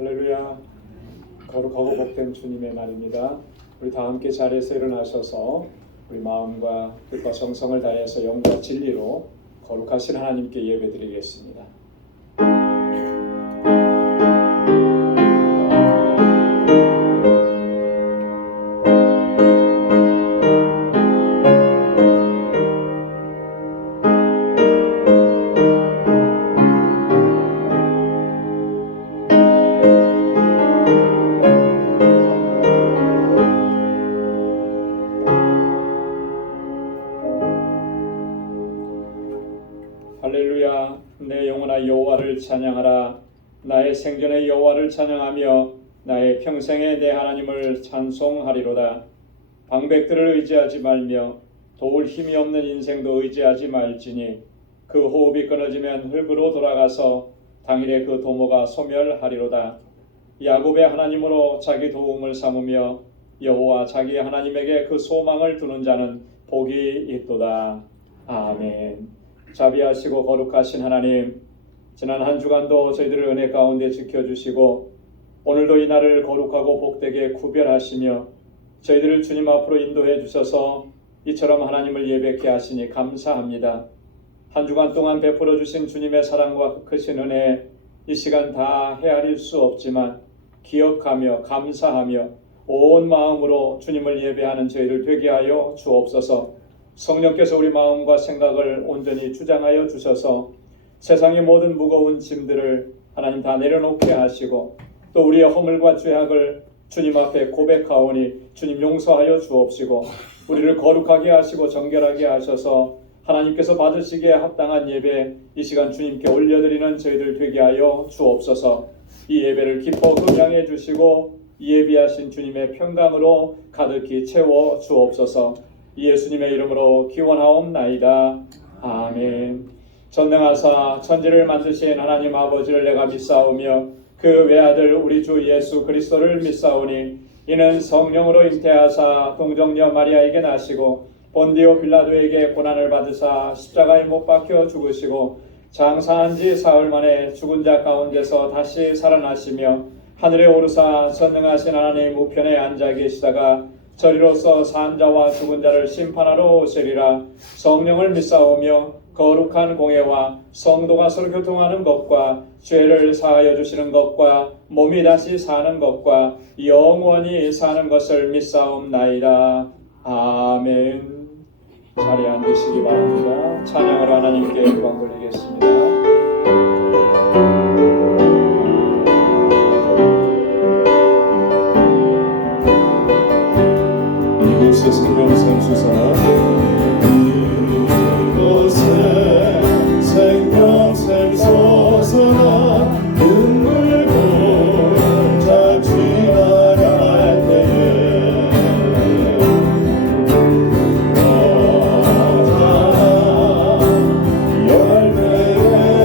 할렐루야. 거룩하고 복된 주님의 날입니다. 우리 다 함께 자리에서 일어나셔서 우리 마음과 뜻과 정성을 다해서 영과 진리로 거룩하신 하나님께 예배드리겠습니다. 할렐루야. 내 영혼아 여호와를 찬양하라. 나의 생전에 여호와를 찬양하며 나의 평생에 내 하나님을 찬송하리로다. 방백들을 의지하지 말며 도울 힘이 없는 인생도 의지하지 말지니 그 호흡이 끊어지면 흙으로 돌아가서 당일에 그 도모가 소멸하리로다. 야곱의 하나님으로 자기 도움을 삼으며 여호와 자기 하나님에게 그 소망을 두는 자는 복이 있도다. 아멘. 자비하시고 거룩하신 하나님, 지난 한 주간도 저희들을 은혜 가운데 지켜주시고 오늘도 이 날을 거룩하고 복되게 구별하시며 저희들을 주님 앞으로 인도해 주셔서 이처럼 하나님을 예배케 하시니 감사합니다. 한 주간 동안 베풀어 주신 주님의 사랑과 크신 은혜, 이 시간 다 헤아릴 수 없지만 기억하며 감사하며 온 마음으로 주님을 예배하는 저희를 되게 하여 주옵소서. 성령께서 우리 마음과 생각을 온전히 주장하여 주셔서 세상의 모든 무거운 짐들을 하나님 다 내려놓게 하시고 또 우리의 허물과 죄악을 주님 앞에 고백하오니 주님 용서하여 주옵시고 우리를 거룩하게 하시고 정결하게 하셔서 하나님께서 받으시기에 합당한 예배 이 시간 주님께 올려드리는 저희들 되게 하여 주옵소서. 이 예배를 기뻐 감당해 주시고 예비하신 주님의 평강으로 가득히 채워 주옵소서. 예수님의 이름으로 기원하옵나이다. 아멘. 전능하사 천지를 만드신 하나님 아버지를 내가 믿사오며 그 외아들 우리 주 예수 그리스도를 믿사오니 이는 성령으로 잉태하사 동정녀 마리아에게 나시고 본디오 빌라도에게 고난을 받으사 십자가에 못 박혀 죽으시고 장사한 지 사흘 만에 죽은 자 가운데서 다시 살아나시며 하늘에 오르사 전능하신 하나님 우편에 앉아 계시다가 저리로서 산 자와 죽은 자를 심판하러 오시리라. 성령을 믿사오며 거룩한 공예와 성도가 서로 교통하는 것과 죄를 사하여 주시는 것과 몸이 다시 사는 것과 영원히 사는 것을 믿사옵나이다. 아멘. 자리에 앉으시기 바랍니다. 찬양으로 하나님께 영광 돌리겠습니다. 이곳에 생명 샘솟아라. 이곳에 생명 샘솟아라. 눈물 골짜 지나갈 때에 열매의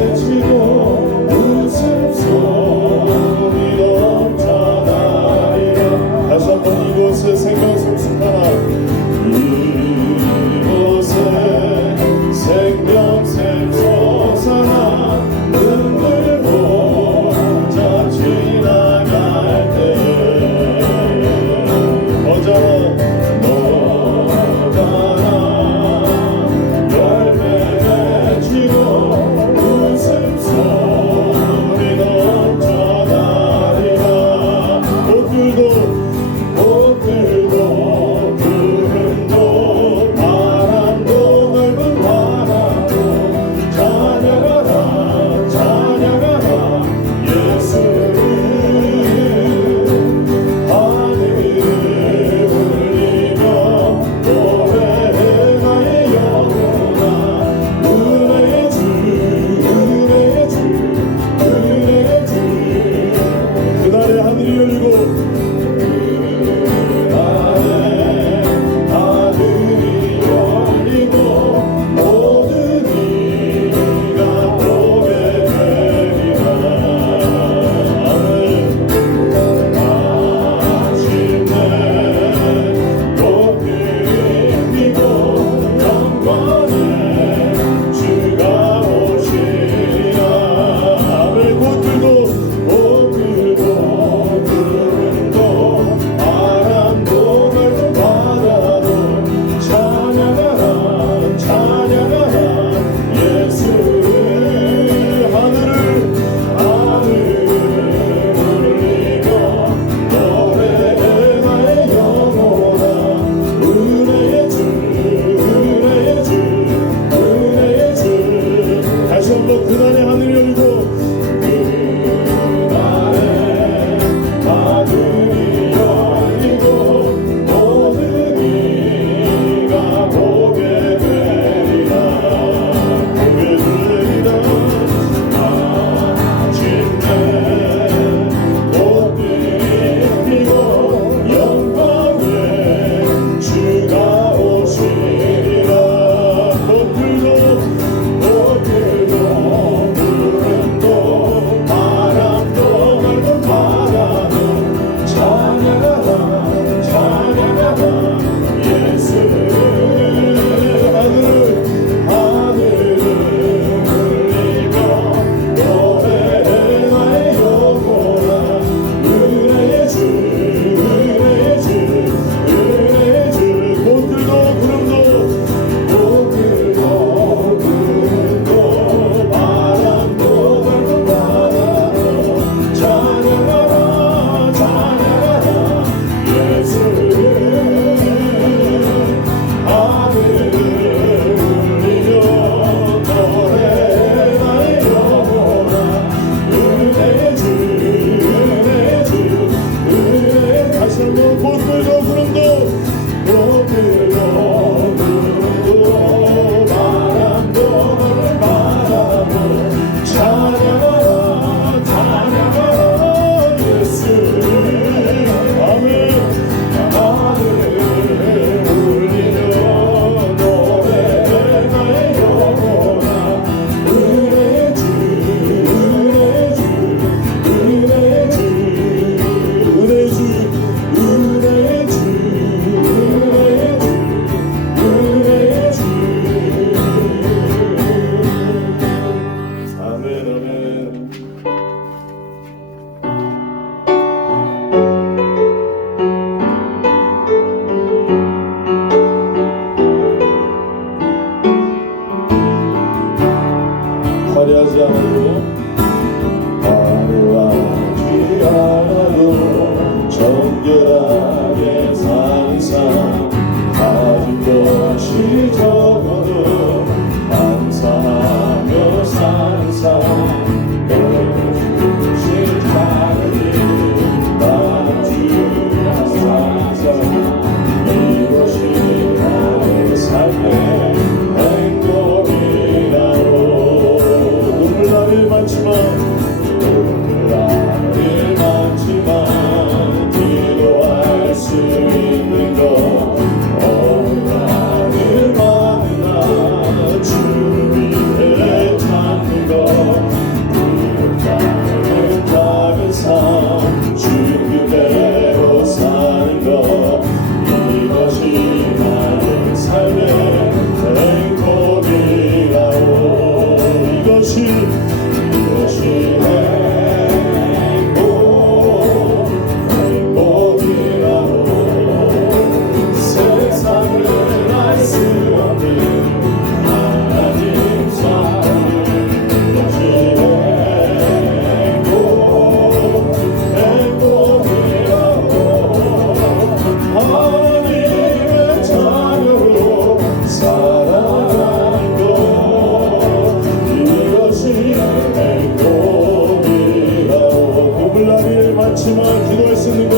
많지만 기도할 수 있는 것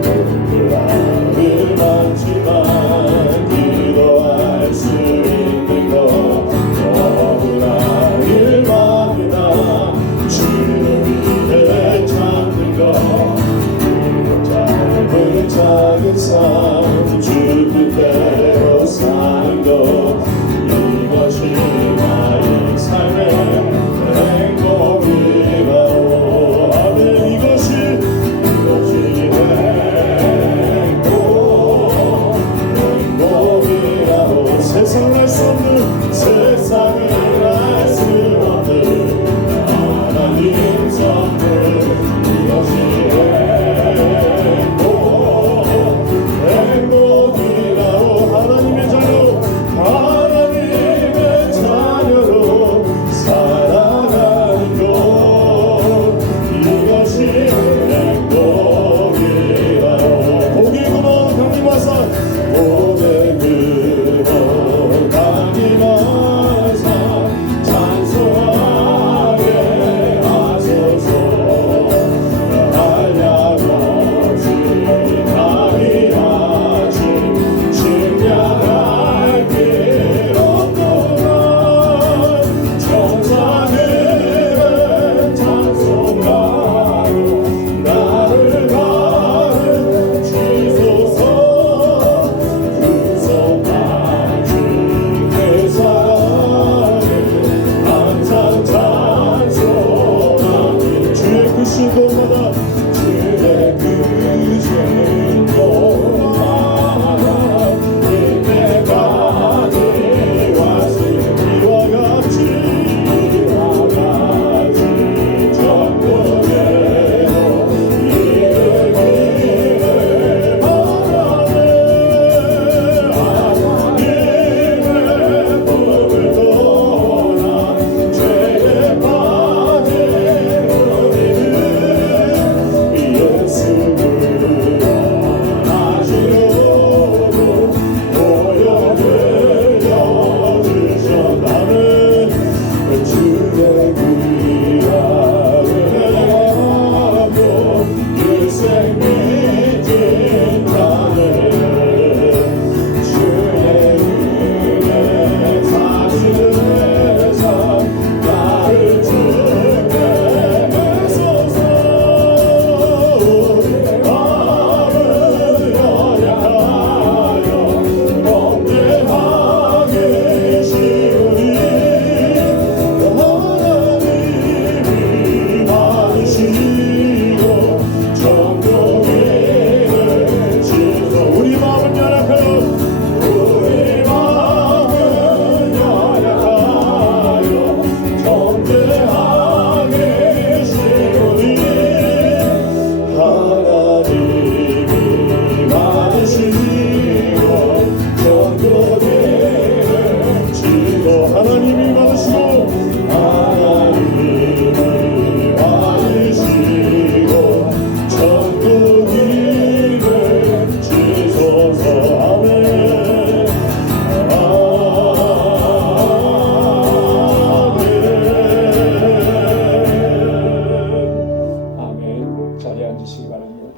너무나 많지만 기도할 수 있는 것 너무나 많으나 주를 위해 찾는 것 짧은 작은 삶 주 뜻대로 사는 것 이것이 나의 삶의 행복이라오. 아멘. 이것이 행복이라오. 세상을 알 수 없는 세상을 알 수 없는 하나님 선물 이것이 행복이라오. 하나님의 자녀 하나님의 자녀로 살아가는 것 이것이 행복이라오. 고개 들어 강림하사 고개 들어 강림하사 찬송하게 하소서. 한량없이 다리하지 증량할 길 없구나. 천사들은 찬송가로 나를 가르치소서. 구속하신 그 사랑을 항상 찬송하니 주의 크신 곳마다 주의 크신 곳마다 인내가 되와시 이와 같이 전국에도 이르기를 바라네. 하나님의 법을 떠나 죄에 빠진 우리는 예수를 원하시려고 모욕을 여주셨다면 주의 귀함을 하고 일생 믿은 자는 주의 은혜 사실은 사 나를 주게 하소서. 우리 마음을 연약하여 범죄하기 쉬우니 하나님이 많으시고 정복이를 지소. 우리 마음은 연약하여 우리 마음은 연약하여 범죄하기 쉬우니 하나님이 많으시고 정복이를 지소. 하나님이 많으시고 하나님이 많으시고 천국이를 지소서. 아멘. 아멘. 아멘. 자리에 앉으시기 바랍니다.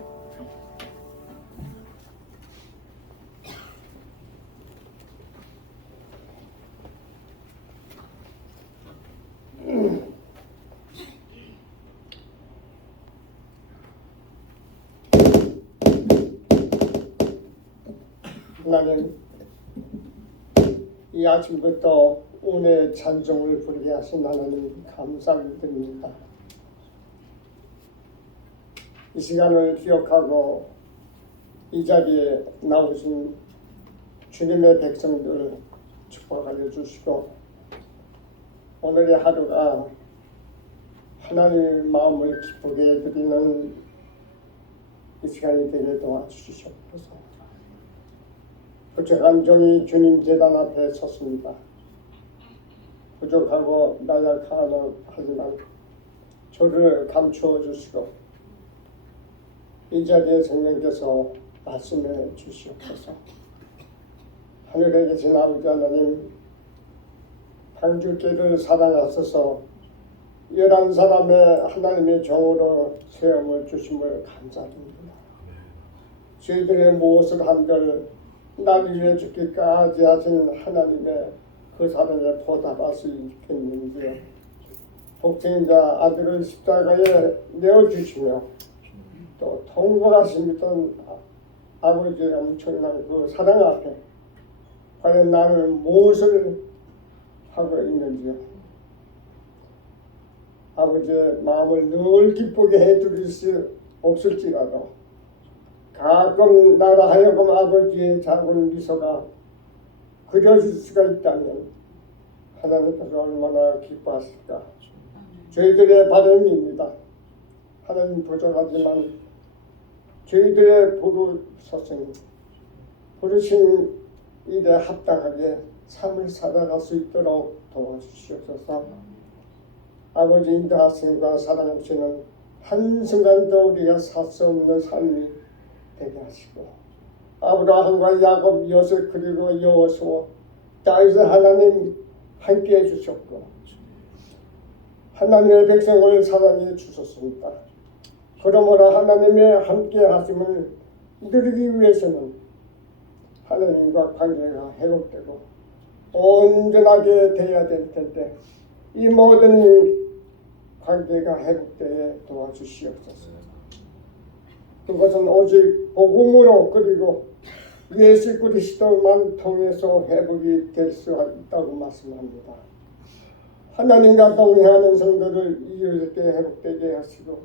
나는 이 아침부터 은혜의 찬송을 부르게 하신 하나님 감사를 드립니다. 이 시간을 기억하고 이 자리에 나오신 주님의 백성들을 축복하여 주시고 오늘의 하루가 하나님의 마음을 기쁘게 해드리는 이 시간이 되게 도와주시옵소서. 부족한 종이 주님 제단 앞에 섰습니다. 부족하고 나약하지만 저를 감추어 주시고 이 자리에 성령께서 말씀해 주시옵소서. 하늘에 계신 아버지 하나님, 방주교를 사랑하셔서 11사람의 하나님의 종으로 세움을 주심을 감사드립니다. 저희들의 무엇을 한들 나를 위해 죽기까지 하신 하나님의 그 사랑에 보답할 수 있겠는지요. 독생자 아들을 십자가에 내어주시며 또 통곡하시던 아버지의 엄청난 그 사랑 앞에 과연 나는 무엇을 하고 있는지요. 아버지의 마음을 늘 기쁘게 해줄 수 없을지라도 가끔 나라 하여금 아버지의 작은 미소가 그려질 수가 있다면 하나님께서 얼마나 기뻐하실까. 저희들의 바람입니다. 하나님 부족하지만 저희들의 부르신 일에 합당하게 삶을 살아갈 수 있도록 도와주시옵소서. 아버지 인도하심과 사랑하시는 한순간도 우리가 살 수 없는 삶이 되게 하시고 아브라함과 야곱, 요셉 그리고 여호수아, 다윗 하나님 함께해 주셨고 하나님의 백성을 사랑해 주셨습니다. 그러므로 하나님의 함께하심을 누리기 위해서는 하나님과 관계가 회복되고 온전하게 되어야 될 텐데 이 모든 관계가 회복되어 도와주시옵소서. 그것은 오직 복음으로 그리고 예수 그리스도만 통해서 회복이 될 수 있다고 말씀합니다. 하나님과 동행하는 성도를 이유롭게 회복되게 하시고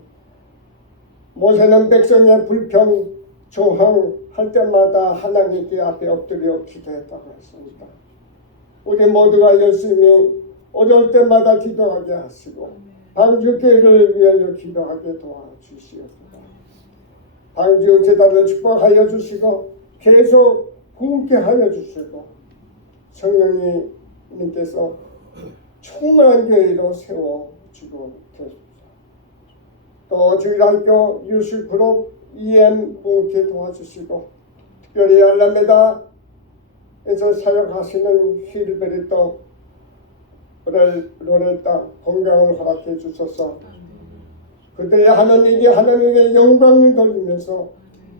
모세는 백성의 불평, 조항할 때마다 하나님께 앞에 엎드려 기도했다고 했습니다. 우리 모두가 열심히 어려울 때마다 기도하게 하시고 방주교회를 위하여 기도하게 도와주시옵소서. 방주 재단을 축복하여 주시고 계속 굳게 하여 주시고 성령님께서 충만한 교회로 세워주고 계십니다. 또 주일학교 유실그룹 EM 분께 도와주시고 특별히 알라메다에서 사역하시는 힐베리또 로레타 건강을 허락해 주셔서 그들이 하는 일이 하나님의 영광을 돌리면서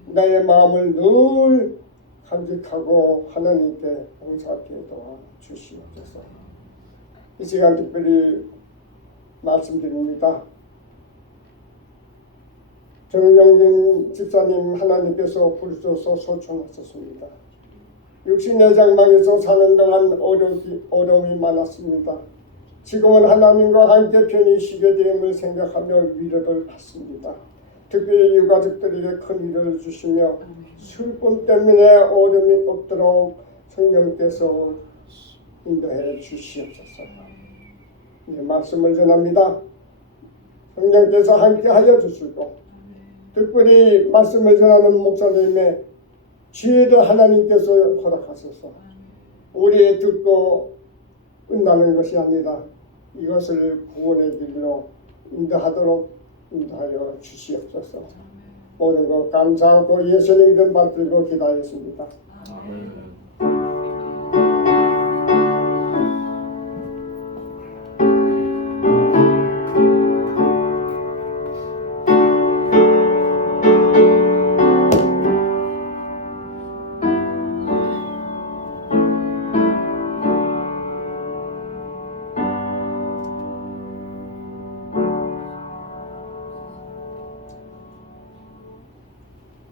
나의 마음을 늘 간직하고 하나님께 봉사하게 도와주시옵소서. 이 시간 특별히 말씀드립니다. 정영진 집사님 하나님께서 부르셔서 소천하셨습니다. 육신의 장막에서 사는 동안 어려움이 많았습니다. 지금은 하나님과 함께 편히 쉬게 됨을 생각하며 위로를 받습니다. 특별히 유가족들에게 큰 위로를 주시며 슬픔 때문에 어려움이 없도록 성령께서 인도해 주시옵소서. 네, 말씀을 전합니다. 성령께서 함께 하여 주시고 특별히 말씀을 전하는 목사님의 지혜를 하나님께서 허락하셔서 우리 듣고 끝나는 것이 아니라 이것을 구원의 길로 인도하도록 인도하여 주시옵소서. 모든 것 감사하고 예수님 이름 받들고 기도하였습니다.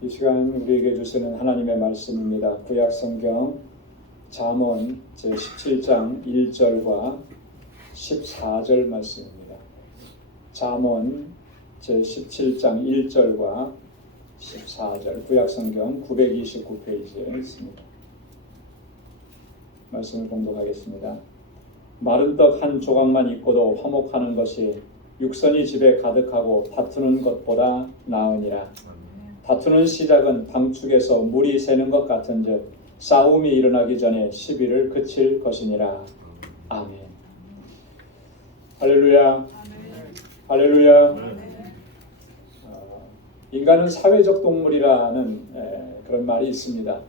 이 시간 우리에게 주시는 하나님의 말씀입니다. 구약 성경 잠언 제17장 1절과 14절 말씀입니다. 잠언 제17장 1절과 14절 구약 성경 929페이지에 있습니다. 말씀을 봉독하겠습니다. 마른 떡 한 조각만 있고도 화목하는 것이 육선이 집에 가득하고 다투는 것보다 나으니라. 다투는 시작은 방축에서 물이 새는 것 같은즉 싸움이 일어나기 전에 시비를 그칠 것이니라. 아멘. 할렐루야. 할렐루야. 인간은 사회적 동물이라는 그런 말이 있습니다.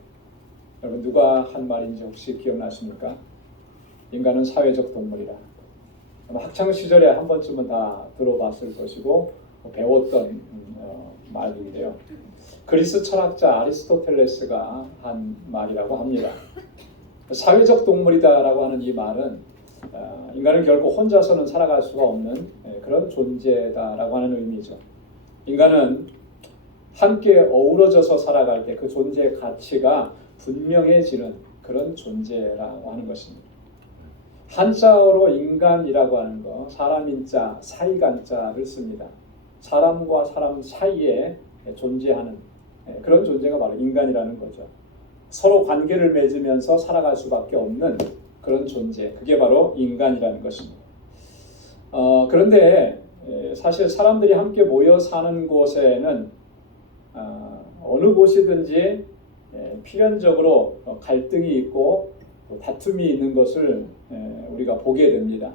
여러분 누가 한 말인지 혹시 기억나십니까? 인간은 사회적 동물이라. 아마 학창 시절에 한 번쯤은 다 들어봤을 것이고 배웠던 말인데요. 그리스 철학자 아리스토텔레스가 한 말이라고 합니다. 사회적 동물이다라고 하는 이 말은 인간은 결코 혼자서는 살아갈 수가 없는 그런 존재다라고 하는 의미죠. 인간은 함께 어우러져서 살아갈 때 그 존재의 가치가 분명해지는 그런 존재라고 하는 것입니다. 한자어로 인간이라고 하는 거, 사람 인자, 사이간자를 씁니다. 사람과 사람 사이에 존재하는 그런 존재가 바로 인간이라는 거죠. 서로 관계를 맺으면서 살아갈 수밖에 없는 그런 존재, 그게 바로 인간이라는 것입니다. 그런데 사실 사람들이 함께 모여 사는 곳에는 어느 곳이든지 필연적으로 갈등이 있고 다툼이 있는 것을 우리가 보게 됩니다.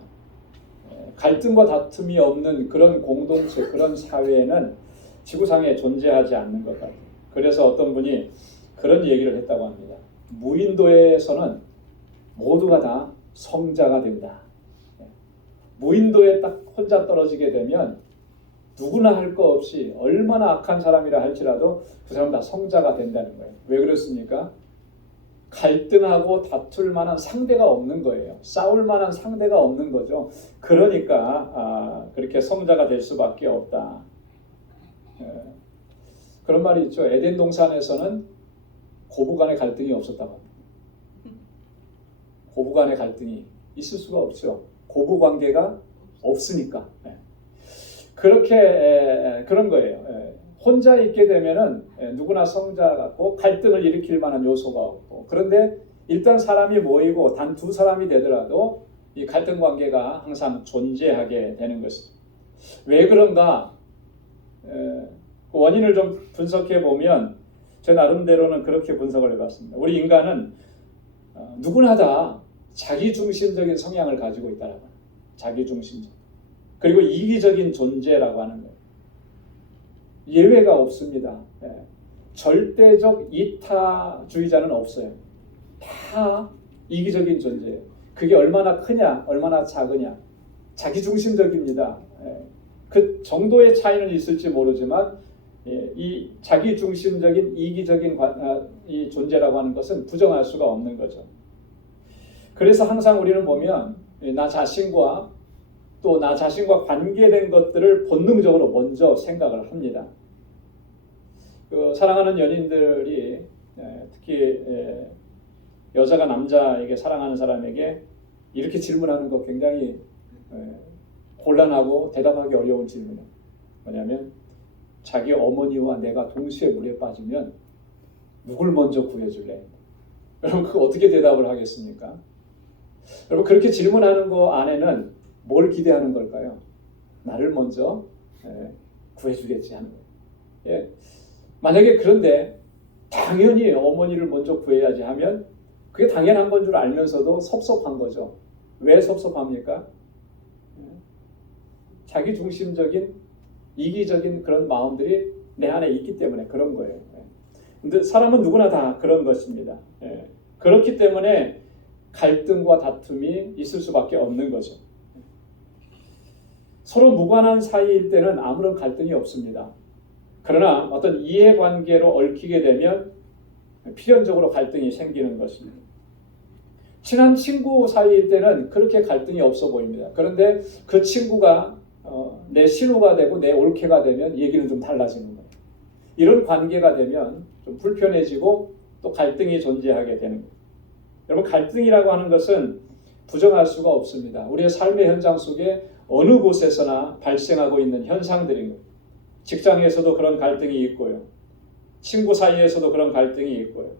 갈등과 다툼이 없는 그런 공동체, 그런 사회에는 지구상에 존재하지 않는 것 같아요. 그래서 어떤 분이 그런 얘기를 했다고 합니다. 무인도에서는 모두가 다 성자가 된다. 무인도에 딱 혼자 떨어지게 되면 누구나 할 거 없이 얼마나 악한 사람이라 할지라도 그 사람 다 성자가 된다는 거예요. 왜 그렇습니까? 갈등하고 다툴 만한 상대가 없는 거예요. 싸울 만한 상대가 없는 거죠. 그러니까 그렇게 성자가 될 수밖에 없다. 그런 말이 있죠. 에덴 동산에서는 고부간의 갈등이 없었다고 합니다. 고부간의 갈등이 있을 수가 없죠. 고부관계가 없으니까. 그렇게 그런 거예요. 혼자 있게 되면은 누구나 성자 같고 갈등을 일으킬 만한 요소가 없고, 그런데 일단 사람이 모이고 단 두 사람이 되더라도 이 갈등 관계가 항상 존재하게 되는 것이죠. 왜 그런가? 그 원인을 좀 분석해 보면 제 나름대로는 그렇게 분석을 해봤습니다. 우리 인간은 누구나 다 자기중심적인 성향을 가지고 있다라고 합니다. 자기중심적. 그리고 이기적인 존재라고 하는 거예요. 예외가 없습니다. 절대적 이타주의자는 없어요. 다 이기적인 존재예요. 그게 얼마나 크냐, 얼마나 작으냐. 자기중심적입니다. 그 정도의 차이는 있을지 모르지만 이 자기중심적인 이기적인 이 존재라고 하는 것은 부정할 수가 없는 거죠. 그래서 항상 우리는 보면 나 자신과 또 나 자신과 관계된 것들을 본능적으로 먼저 생각을 합니다. 그 사랑하는 연인들이 특히 여자가 남자에게, 사랑하는 사람에게 이렇게 질문하는 거 굉장히 곤란하고 대답하기 어려운 질문이에요. 뭐냐면 자기 어머니와 내가 동시에 물에 빠지면 누굴 먼저 구해줄래? 여러분 그거 어떻게 대답을 하겠습니까? 여러분 그렇게 질문하는 거 안에는 뭘 기대하는 걸까요? 나를 먼저 구해주겠지 하는 거예요. 만약에 그런데 당연히 어머니를 먼저 구해야지 하면 그게 당연한 건 줄 알면서도 섭섭한 거죠. 왜 섭섭합니까? 자기중심적인 이기적인 그런 마음들이 내 안에 있기 때문에 그런 거예요. 근데 사람은 누구나 다 그런 것입니다. 그렇기 때문에 갈등과 다툼이 있을 수밖에 없는 거죠. 서로 무관한 사이일 때는 아무런 갈등이 없습니다. 그러나 어떤 이해관계로 얽히게 되면 필연적으로 갈등이 생기는 것입니다. 친한 친구 사이일 때는 그렇게 갈등이 없어 보입니다. 그런데 그 친구가 내 신우가 되고 내 올케가 되면 얘기는 좀 달라지는 거예요. 이런 관계가 되면 좀 불편해지고 또 갈등이 존재하게 되는 거예요. 여러분 갈등이라고 하는 것은 부정할 수가 없습니다. 우리의 삶의 현장 속에 어느 곳에서나 발생하고 있는 현상들인 거예요. 직장에서도 그런 갈등이 있고요. 친구 사이에서도 그런 갈등이 있고요.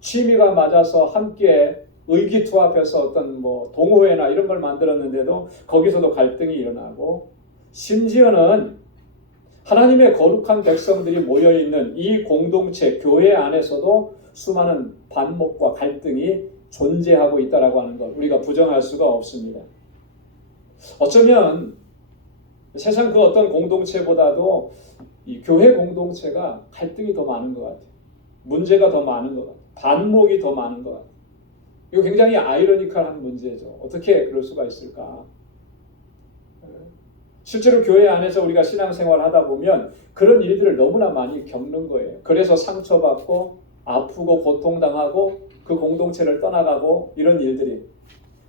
취미가 맞아서 함께 의기투합해서 어떤 동호회나 이런 걸 만들었는데도 거기서도 갈등이 일어나고, 심지어는 하나님의 거룩한 백성들이 모여있는 이 공동체, 교회 안에서도 수많은 반목과 갈등이 존재하고 있다고 하는 것, 우리가 부정할 수가 없습니다. 어쩌면 세상 그 어떤 공동체보다도 이 교회 공동체가 갈등이 더 많은 것 같아요. 문제가 더 많은 것 같아요. 반목이 더 많은 것 같아요. 이거 굉장히 아이러니컬한 문제죠. 어떻게 그럴 수가 있을까? 실제로 교회 안에서 우리가 신앙생활 하다 보면 그런 일들을 너무나 많이 겪는 거예요. 그래서 상처받고 아프고 고통당하고 그 공동체를 떠나가고 이런 일들이.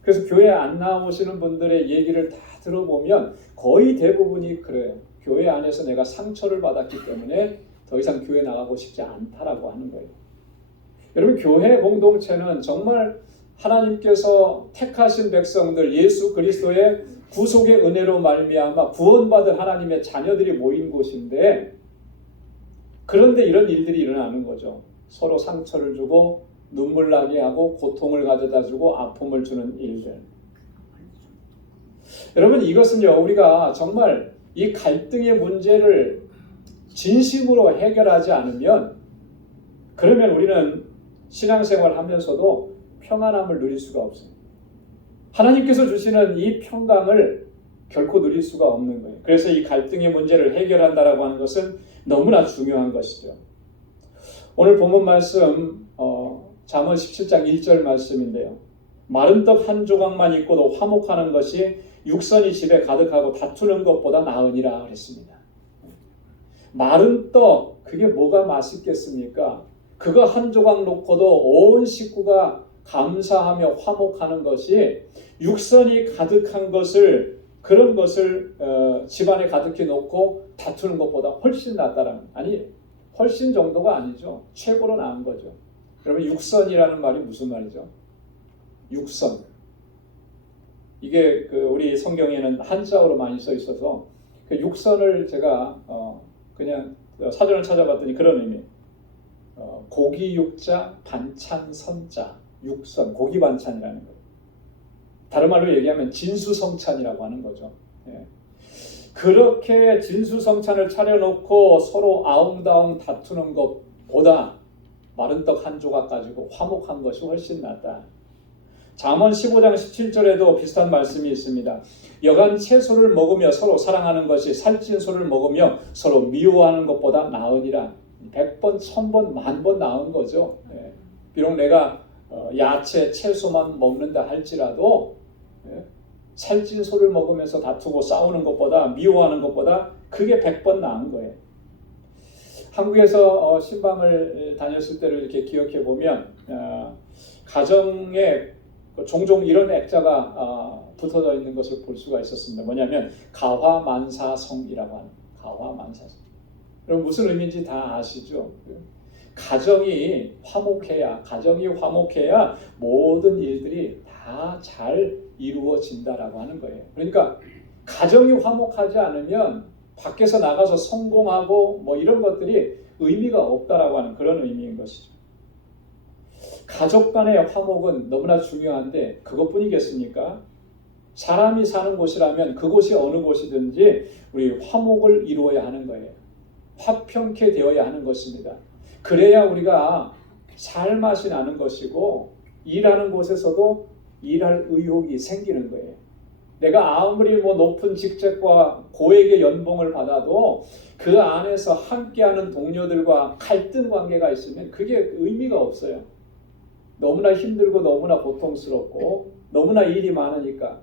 그래서 교회 안 나오시는 분들의 얘기를 다 들어보면 거의 대부분이 그래요. 교회 안에서 내가 상처를 받았기 때문에 더 이상 교회 나가고 싶지 않다라고 하는 거예요. 여러분, 교회 공동체는 정말 하나님께서 택하신 백성들, 예수 그리스도의 구속의 은혜로 말미암아 구원받은 하나님의 자녀들이 모인 곳인데, 그런데 이런 일들이 일어나는 거죠. 서로 상처를 주고 눈물 나게 하고 고통을 가져다 주고 아픔을 주는 일들. 여러분, 이것은요, 우리가 정말 이 갈등의 문제를 진심으로 해결하지 않으면, 그러면 우리는 신앙생활 하면서도 평안함을 누릴 수가 없어요. 하나님께서 주시는 이 평강을 결코 누릴 수가 없는 거예요. 그래서 이 갈등의 문제를 해결한다라고 하는 것은 너무나 중요한 것이죠. 오늘 본문 말씀 잠언 17장 1절 말씀인데요. 마른 떡 한 조각만 있고도 화목하는 것이 육선이 집에 가득하고 다투는 것보다 나으니라 그랬습니다. 마른 떡, 그게 뭐가 맛있겠습니까? 그거 한 조각 놓고도 온 식구가 감사하며 화목하는 것이 육선이 가득한 것을, 그런 것을 집안에 가득히 놓고 다투는 것보다 훨씬 낫다라는, 아니 훨씬 정도가 아니죠. 최고로 나은 거죠. 여러분, 육선이라는 말이 무슨 말이죠? 육선. 이게 우리 성경에는 한자어로 많이 써 있어서 그 육선을 제가 그냥 사전을 찾아봤더니 그런 의미. 고기 육자 반찬 선자, 육선, 고기 반찬이라는 거예요. 다른 말로 얘기하면 진수성찬이라고 하는 거죠. 예. 그렇게 진수성찬을 차려놓고 서로 아웅다웅 다투는 것보다 마른 떡 한 조각 가지고 화목한 것이 훨씬 낫다. 잠언 15장 17절에도 비슷한 말씀이 있습니다. 여간 채소를 먹으며 서로 사랑하는 것이 살찐 소를 먹으며 서로 미워하는 것보다 나으니라. 100번, 1000번, 10,000번 나은 거죠. 예. 비록 내가 야채, 채소만 먹는다 할지라도 살찐 소를 먹으면서 다투고 싸우는 것보다, 미워하는 것보다 그게 100번 나은 거예요. 한국에서 신방을 다녔을 때를 이렇게 기억해 보면 가정에 종종 이런 액자가 붙어져 있는 것을 볼 수가 있었습니다. 뭐냐면 가화만사성이라고 하는, 가화만사성. 그럼 무슨 의미인지 다 아시죠? 가정이 화목해야 모든 일들이 다 잘 이루어진다라고 하는 거예요. 그러니까 가정이 화목하지 않으면 밖에서 나가서 성공하고 뭐 이런 것들이 의미가 없다라고 하는 그런 의미인 것이죠. 가족 간의 화목은 너무나 중요한데 그것뿐이겠습니까? 사람이 사는 곳이라면 그곳이 어느 곳이든지 우리 화목을 이루어야 하는 거예요. 화평케 되어야 하는 것입니다. 그래야 우리가 살맛이 나는 것이고 일하는 곳에서도 일할 의욕이 생기는 거예요. 내가 아무리 높은 직책과 고액의 연봉을 받아도 그 안에서 함께하는 동료들과 갈등 관계가 있으면 그게 의미가 없어요. 너무나 힘들고 너무나 고통스럽고 너무나 일이 많으니까.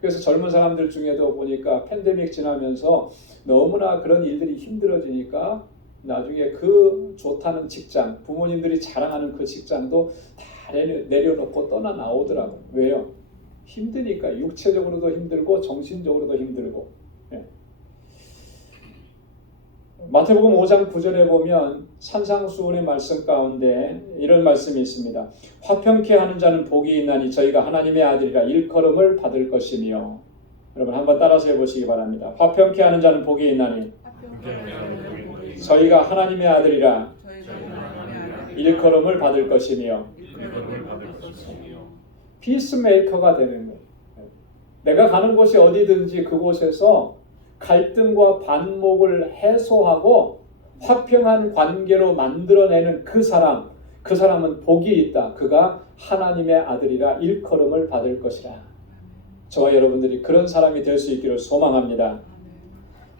그래서 젊은 사람들 중에도 보니까 팬데믹 지나면서 너무나 그런 일들이 힘들어지니까 나중에 그 좋다는 직장, 부모님들이 자랑하는 그 직장도 다 내려놓고 떠나 나오더라고요. 왜요? 힘드니까. 육체적으로도 힘들고 정신적으로도 힘들고. 예. 마태복음 5장 9절에 보면 산상수훈의 말씀 가운데 이런 말씀이 있습니다. 화평케 하는 자는 복이 있나니 저희가 하나님의 아들이라 일컬음을 받을 것이며. 여러분 한번 따라서 해보시기 바랍니다. 화평케 하는 자는 복이 있나니 저희가 하나님의 아들이라 일컬음을 받을 것이며. 피스메이커가 되는 거예요. 내가 가는 곳이 어디든지 그곳에서 갈등과 반목을 해소하고 화평한 관계로 만들어내는 그 사람은 복이 있다. 그가 하나님의 아들이라 일컬음을 받을 것이라. 저와 여러분들이 그런 사람이 될 수 있기를 소망합니다.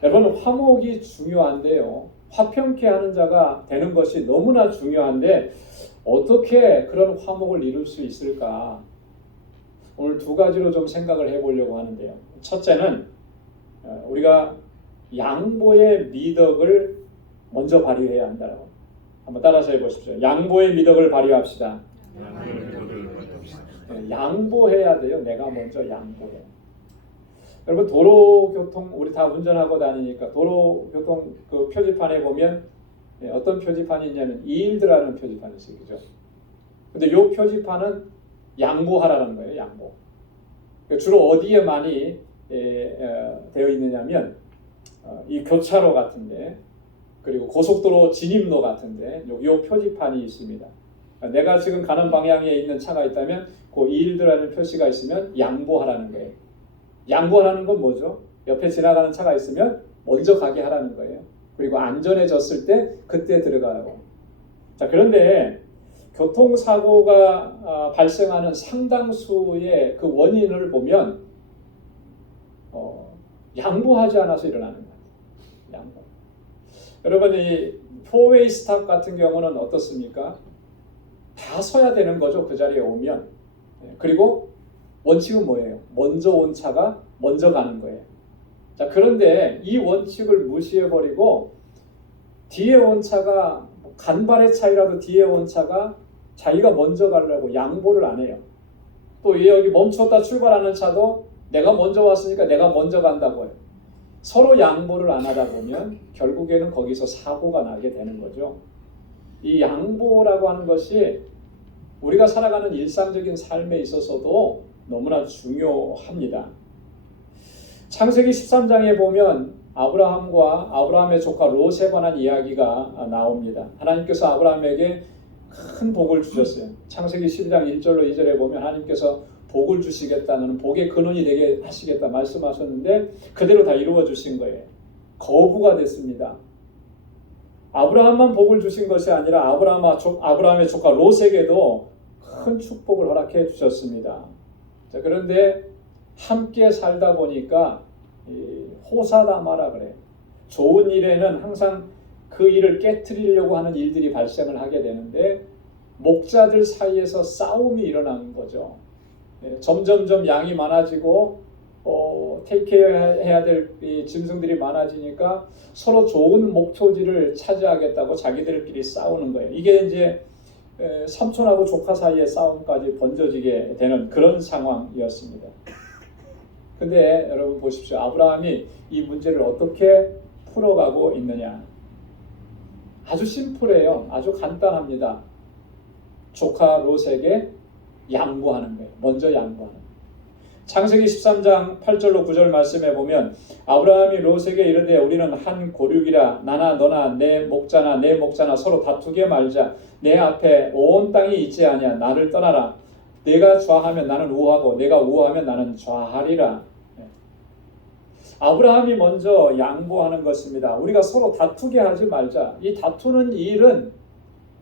여러분, 화목이 중요한데요. 화평케 하는 자가 되는 것이 너무나 중요한데 어떻게 그런 화목을 이룰 수 있을까? 오늘 두 가지로 좀 생각을 해보려고 하는데요. 첫째는 우리가 양보의 미덕을 먼저 발휘해야 한다라고. 한번 따라서 해보십시오. 양보의 미덕을 발휘합시다. 양보해야 돼요. 내가 먼저 양보해. 여러분 도로교통 우리 다 운전하고 다니니까 도로교통 그 표지판에 보면 어떤 표지판이 있냐면 이일드라는 표지판이 있어요. 그죠? 근데 이 표지판은 양보하라는 거예요. 양보. 주로 어디에 많이 되어 있느냐면 이 교차로 같은데 그리고 고속도로 진입로 같은데 요 표지판이 있습니다. 내가 지금 가는 방향에 있는 차가 있다면 그 이일드라는 표시가 있으면 양보하라는 거예요. 양보하라는 건 뭐죠? 옆에 지나가는 차가 있으면 먼저 가게 하라는 거예요. 그리고 안전해졌을 때 그때 들어가요. 자, 그런데 교통사고가 발생하는 상당수의 그 원인을 보면 양보하지 않아서 일어나는 거예요. 양보. 여러분 이 포웨이 스탑 같은 경우는 어떻습니까? 다 서야 되는 거죠. 그 자리에 오면. 그리고 원칙은 뭐예요? 먼저 온 차가 먼저 가는 거예요. 자, 그런데 이 원칙을 무시해버리고 뒤에 온 차가 간발의 차이라도 뒤에 온 차가 자기가 먼저 가려고 양보를 안 해요. 또 여기 멈췄다 출발하는 차도 내가 먼저 왔으니까 내가 먼저 간다고 해요. 서로 양보를 안 하다 보면 결국에는 거기서 사고가 나게 되는 거죠. 이 양보라고 하는 것이 우리가 살아가는 일상적인 삶에 있어서도 너무나 중요합니다. 창세기 13장에 보면 아브라함과 아브라함의 조카 롯에 관한 이야기가 나옵니다. 하나님께서 아브라함에게 큰 복을 주셨어요. 창세기 12장 1절로 2절에 보면 하나님께서 복을 주시겠다는 복의 근원이 되게 하시겠다 말씀하셨는데 그대로 다 이루어 주신 거예요. 거부가 됐습니다. 아브라함만 복을 주신 것이 아니라 아브라함의 조카 롯에게도 큰 축복을 허락해 주셨습니다. 자, 그런데 함께 살다 보니까 호사다마라 그래요. 좋은 일에는 항상 그 일을 깨트리려고 하는 일들이 발생을 하게 되는데 목자들 사이에서 싸움이 일어나는 거죠. 점점점 양이 많아지고 테이크해야 될 짐승들이 많아지니까 서로 좋은 목초지를 차지하겠다고 자기들끼리 싸우는 거예요. 이게 이제 삼촌하고 조카 사이의 싸움까지 번져지게 되는 그런 상황이었습니다. 근데 여러분 보십시오. 아브라함이 이 문제를 어떻게 풀어가고 있느냐. 아주 심플해요. 아주 간단합니다. 조카 롯에게 양보하는 거예요. 먼저 양보하는 거예요. 창세기 13장 8절로 9절 말씀에 보면 아브라함이 롯에게 이르되 우리는 한 고륙이라 나나 너나 내 목자나 서로 다투게 말자. 내 앞에 온 땅이 있지 아니야. 나를 떠나라. 내가 좌하면 나는 우하고 내가 우하면 나는 좌하리라. 아브라함이 먼저 양보하는 것입니다. 우리가 서로 다투게 하지 말자. 이 다투는 일은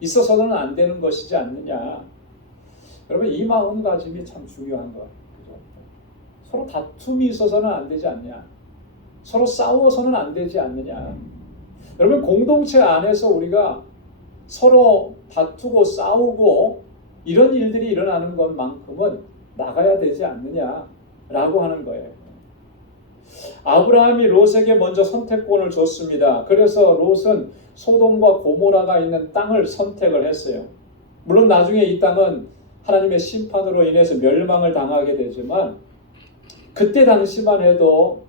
있어서는 안 되는 것이지 않느냐. 여러분 이 마음가짐이 참 중요한 것 같아요. 서로 다툼이 있어서는 안 되지 않냐. 서로 싸워서는 안 되지 않느냐. 여러분 공동체 안에서 우리가 서로 다투고 싸우고 이런 일들이 일어나는 것만큼은 막아야 되지 않느냐라고 하는 거예요. 아브라함이 롯에게 먼저 선택권을 줬습니다. 그래서 롯은 소돔과 고모라가 있는 땅을 선택을 했어요. 물론 나중에 이 땅은 하나님의 심판으로 인해서 멸망을 당하게 되지만 그때 당시만 해도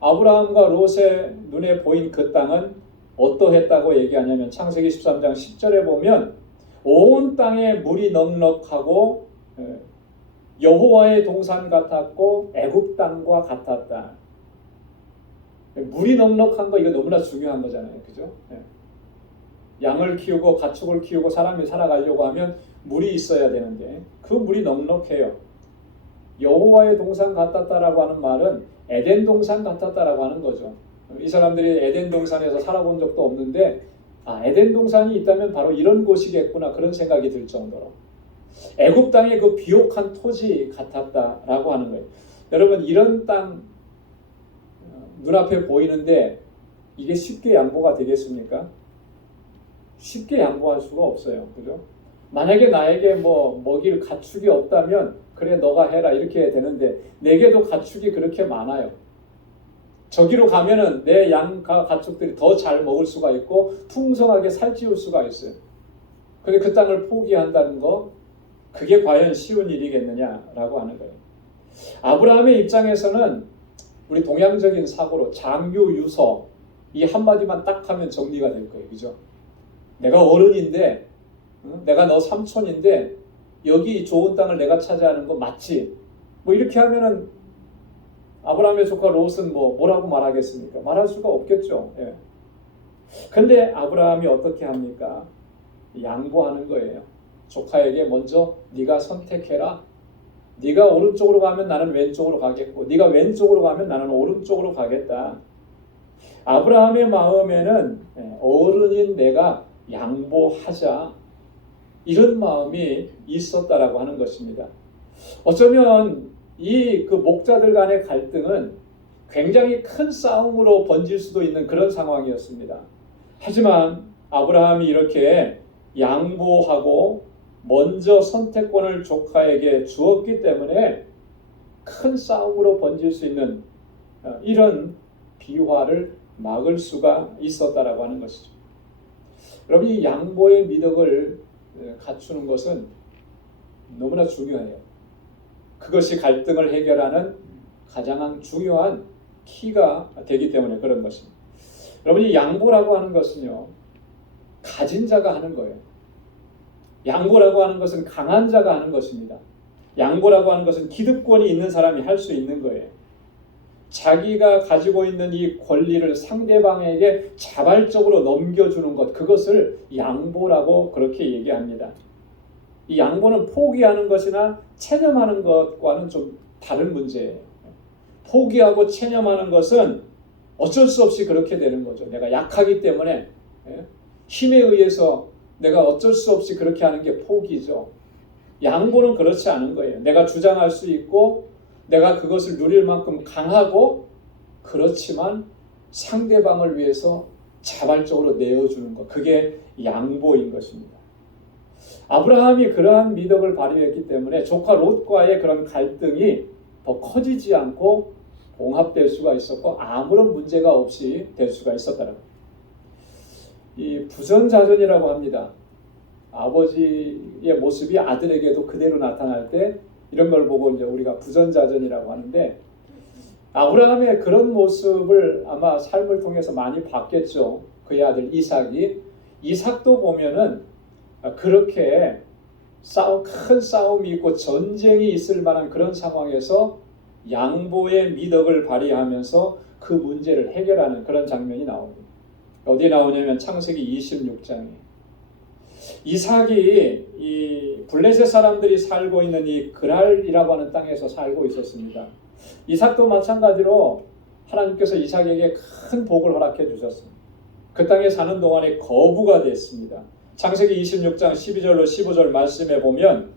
아브라함과 롯의 눈에 보인 그 땅은 어떠했다고 얘기하냐면 창세기 13장 10절에 보면 온 땅에 물이 넉넉하고 여호와의 동산 같았고 애굽 땅과 같았다. 물이 넉넉한 거 이거 너무나 중요한 거잖아요. 그죠? 양을 키우고 가축을 키우고 사람이 살아가려고 하면 물이 있어야 되는데 그 물이 넉넉해요. 여호와의 동산 같았다라고 하는 말은 에덴 동산 같았다라고 하는 거죠. 이 사람들이 에덴 동산에서 살아본 적도 없는데 에덴 동산이 있다면 바로 이런 곳이겠구나 그런 생각이 들 정도로 애굽 땅의 그 비옥한 토지 같았다라고 하는 거예요. 여러분 이런 땅 눈앞에 보이는데 이게 쉽게 양보가 되겠습니까? 쉽게 양보할 수가 없어요. 그죠? 만약에 나에게 뭐 먹일 가축이 없다면 그래 너가 해라 이렇게 되는데 내게도 가축이 그렇게 많아요. 저기로 가면은 내 양과 가축들이 더 잘 먹을 수가 있고 풍성하게 살찌울 수가 있어요. 근데 그 땅을 포기한다는 거, 그게 과연 쉬운 일이겠느냐라고 하는 거예요. 아브라함의 입장에서는 우리 동양적인 사고로 장교 유서 이 한마디만 딱 하면 정리가 될 거예요. 그죠? 내가 어른인데, 내가 너 삼촌인데 여기 좋은 땅을 내가 차지하는 거 맞지? 뭐 이렇게 하면은 아브라함의 조카 롯은 뭐라고 말하겠습니까? 말할 수가 없겠죠. 예. 근데 아브라함이 어떻게 합니까? 양보하는 거예요. 조카에게 먼저 네가 선택해라. 네가 오른쪽으로 가면 나는 왼쪽으로 가겠고, 네가 왼쪽으로 가면 나는 오른쪽으로 가겠다. 아브라함의 마음에는 어른인 내가 양보하자, 이런 마음이 있었다라고 하는 것입니다. 어쩌면 이 그 목자들 간의 갈등은 굉장히 큰 싸움으로 번질 수도 있는 그런 상황이었습니다. 하지만 아브라함이 이렇게 양보하고 먼저 선택권을 조카에게 주었기 때문에 큰 싸움으로 번질 수 있는 이런 비화를 막을 수가 있었다라고 하는 것이죠. 여러분, 이 양보의 미덕을 갖추는 것은 너무나 중요해요. 그것이 갈등을 해결하는 가장 중요한 키가 되기 때문에 그런 것입니다. 여러분, 이 양보라고 하는 것은요, 가진 자가 하는 거예요. 양보라고 하는 것은 강한 자가 하는 것입니다. 양보라고 하는 것은 기득권이 있는 사람이 할 수 있는 거예요. 자기가 가지고 있는 이 권리를 상대방에게 자발적으로 넘겨주는 것, 그것을 양보라고 그렇게 얘기합니다. 이 양보는 포기하는 것이나 체념하는 것과는 좀 다른 문제예요. 포기하고 체념하는 것은 어쩔 수 없이 그렇게 되는 거죠. 내가 약하기 때문에, 힘에 의해서 내가 어쩔 수 없이 그렇게 하는 게 포기죠. 양보는 그렇지 않은 거예요. 내가 주장할 수 있고 내가 그것을 누릴 만큼 강하고, 그렇지만 상대방을 위해서 자발적으로 내어주는 것, 그게 양보인 것입니다. 아브라함이 그러한 미덕을 발휘했기 때문에 조카 롯과의 그런 갈등이 더 커지지 않고 봉합될 수가 있었고 아무런 문제가 없이 될 수가 있었다는 겁니다. 이 부전자전이라고 합니다. 아버지의 모습이 아들에게도 그대로 나타날 때 이런 걸 보고 이제 우리가 부전자전이라고 하는데, 아브라함의 그런 모습을 아마 삶을 통해서 많이 봤겠죠. 그의 아들 이삭도 보면은 그렇게 큰 싸움이 있고 전쟁이 있을 만한 그런 상황에서 양보의 미덕을 발휘하면서 그 문제를 해결하는 그런 장면이 나옵니다. 어디에 나오냐면 창세기 26장에 이삭이 이 블레셋 사람들이 살고 있는 이 그랄이라고 하는 땅에서 살고 있었습니다. 이삭도 마찬가지로 하나님께서 이삭에게 큰 복을 허락해 주셨습니다. 그 땅에 사는 동안에 거부가 됐습니다. 창세기 26장 12절로 15절 말씀에 보면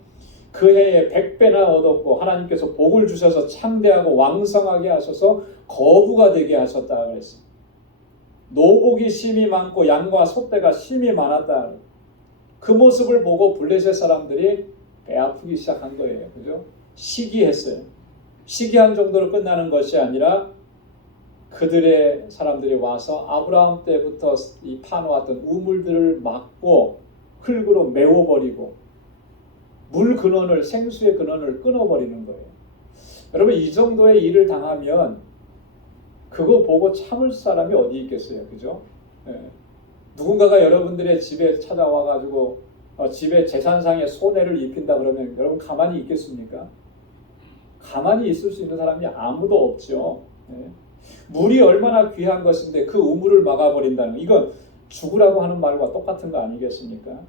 그 해에 100배나 얻었고 하나님께서 복을 주셔서 창대하고 왕성하게 하셔서 거부가 되게 하셨다 그랬습니다. 노복이 심히 많고 양과 소떼가 심히 많았다. 그 모습을 보고 블레셋 사람들이 배 아프기 시작한 거예요. 그죠? 시기했어요. 시기한 정도로 끝나는 것이 아니라 그들의 사람들이 와서 아브라함 때부터 이 파놓았던 우물들을 막고 흙으로 메워버리고 물 근원을, 생수의 근원을 끊어버리는 거예요. 여러분, 이 정도의 일을 당하면 그거 보고 참을 사람이 어디 있겠어요. 그죠? 누군가가 여러분들의 집에 찾아와가지고 집에 재산상의 손해를 입힌다 그러면 여러분 가만히 있겠습니까? 가만히 있을 수 있는 사람이 아무도 없죠. 물이 얼마나 귀한 것인데 그 우물을 막아버린다는 거, 이건 죽으라고 하는 말과 똑같은 거 아니겠습니까?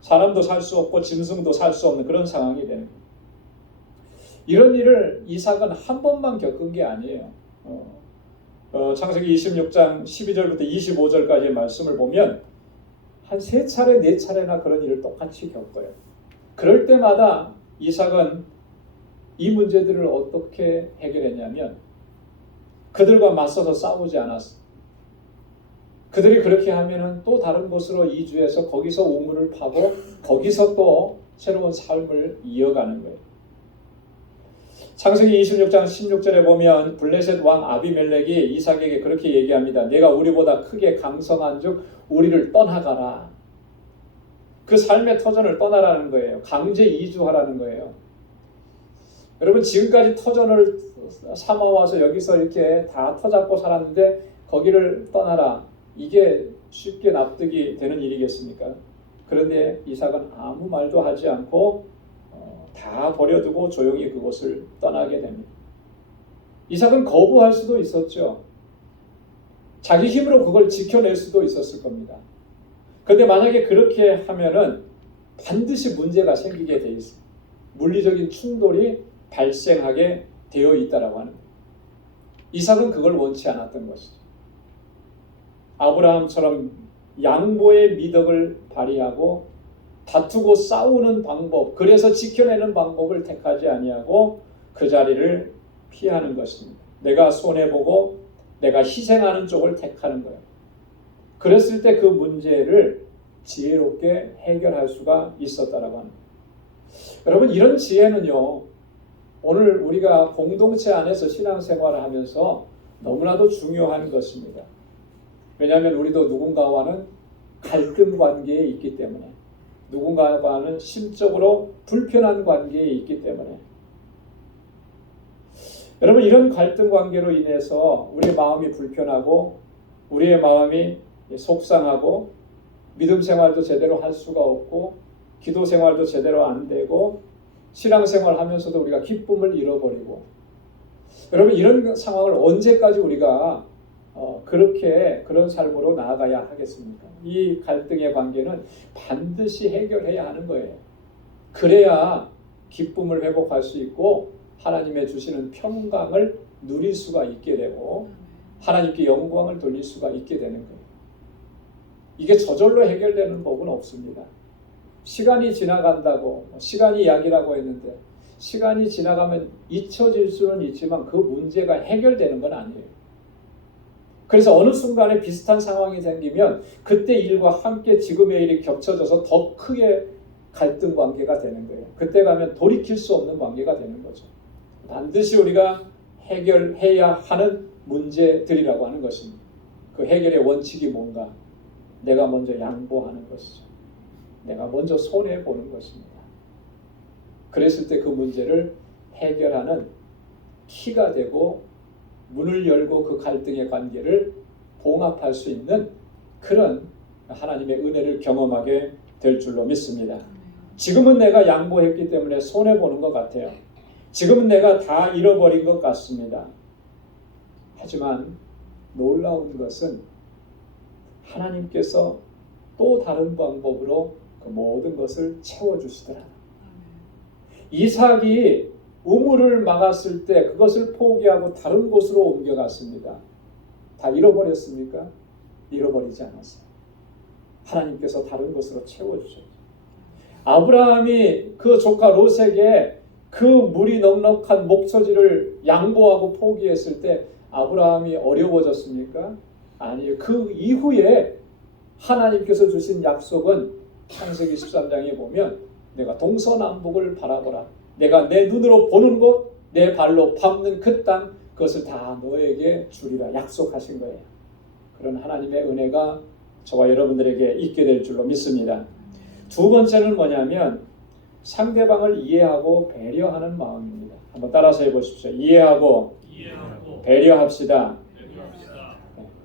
사람도 살 수 없고 짐승도 살 수 없는 그런 상황이 되는 거예요. 이런 일을 이삭은 한 번만 겪은 게 아니에요. 창세기 26장 12절부터 25절까지의 말씀을 보면 한 3차례 4차례나 그런 일을 똑같이 겪어요. 그럴 때마다 이삭은 이 문제들을 어떻게 해결했냐면 그들과 맞서서 싸우지 않았어. 그들이 그렇게 하면은 또 다른 곳으로 이주해서 거기서 우물을 파고 거기서 또 새로운 삶을 이어가는 거예요. 창세기 26장 16절에 보면 블레셋 왕 아비멜렉이 이삭에게 그렇게 얘기합니다. 내가 우리보다 크게 강성한즉 우리를 떠나가라. 그 삶의 터전을 떠나라는 거예요. 강제 이주하라는 거예요. 여러분 지금까지 터전을 삼아와서 여기서 이렇게 다 터잡고 살았는데 거기를 떠나라. 이게 쉽게 납득이 되는 일이겠습니까? 그런데 이삭은 아무 말도 하지 않고 다 버려두고 조용히 그곳을 떠나게 됩니다. 이삭은 거부할 수도 있었죠. 자기 힘으로 그걸 지켜낼 수도 있었을 겁니다. 그런데 만약에 그렇게 하면은 반드시 문제가 생기게 돼 있어요. 물리적인 충돌이 발생하게 되어 있다라고 하는 거예요. 이삭은 그걸 원치 않았던 것이죠. 아브라함처럼 양보의 미덕을 발휘하고 다투고 싸우는 방법, 그래서 지켜내는 방법을 택하지 아니하고 그 자리를 피하는 것입니다. 내가 손해보고 내가 희생하는 쪽을 택하는 거예요. 그랬을 때 그 문제를 지혜롭게 해결할 수가 있었다라고 합니다. 여러분 이런 지혜는요, 오늘 우리가 공동체 안에서 신앙생활을 하면서 너무나도 중요한 것입니다. 왜냐하면 우리도 누군가와는 갈등 관계에 있기 때문에, 누군가와는 심적으로 불편한 관계에 있기 때문에, 여러분 이런 갈등 관계로 인해서 우리의 마음이 불편하고 우리의 마음이 속상하고 믿음 생활도 제대로 할 수가 없고 기도 생활도 제대로 안 되고 신앙 생활 하면서도 우리가 기쁨을 잃어버리고, 여러분 이런 상황을 언제까지 우리가 그런 삶으로 나아가야 하겠습니까? 이 갈등의 관계는 반드시 해결해야 하는 거예요. 그래야 기쁨을 회복할 수 있고 하나님의 주시는 평강을 누릴 수가 있게 되고 하나님께 영광을 돌릴 수가 있게 되는 거예요. 이게 저절로 해결되는 법은 없습니다. 시간이 지나간다고, 시간이 약이라고 했는데 시간이 지나가면 잊혀질 수는 있지만 그 문제가 해결되는 건 아니에요. 그래서 어느 순간에 비슷한 상황이 생기면 그때 일과 함께 지금의 일이 겹쳐져서 더 크게 갈등 관계가 되는 거예요. 그때 가면 돌이킬 수 없는 관계가 되는 거죠. 반드시 우리가 해결해야 하는 문제들이라고 하는 것입니다. 그 해결의 원칙이 뭔가? 내가 먼저 양보하는 것이죠. 내가 먼저 손해보는 것입니다. 그랬을 때 그 문제를 해결하는 키가 되고 문을 열고 그 갈등의 관계를 봉합할 수 있는 그런 하나님의 은혜를 경험하게 될 줄로 믿습니다. 지금은 내가 양보했기 때문에 손해보는 것 같아요. 지금은 내가 다 잃어버린 것 같습니다. 하지만 놀라운 것은 하나님께서 또 다른 방법으로 그 모든 것을 채워주시더라. 이삭이 우물을 막았을 때 그것을 포기하고 다른 곳으로 옮겨갔습니다. 다 잃어버렸습니까? 잃어버리지 않았어요. 하나님께서 다른 곳으로 채워주셨죠. 아브라함이 그 조카 롯에게 그 물이 넉넉한 목초지를 양보하고 포기했을 때 아브라함이 어려워졌습니까? 아니요. 그 이후에 하나님께서 주신 약속은 창세기 13장에 보면 내가 동서남북을 바라보라. 내가 내 눈으로 보는 곳, 내 발로 밟는 그 땅, 그것을 다 너에게 주리라 약속하신 거예요. 그런 하나님의 은혜가 저와 여러분들에게 있게 될 줄로 믿습니다. 두 번째는 뭐냐면 상대방을 이해하고 배려하는 마음입니다. 한번 따라서 해보십시오. 이해하고 배려합시다.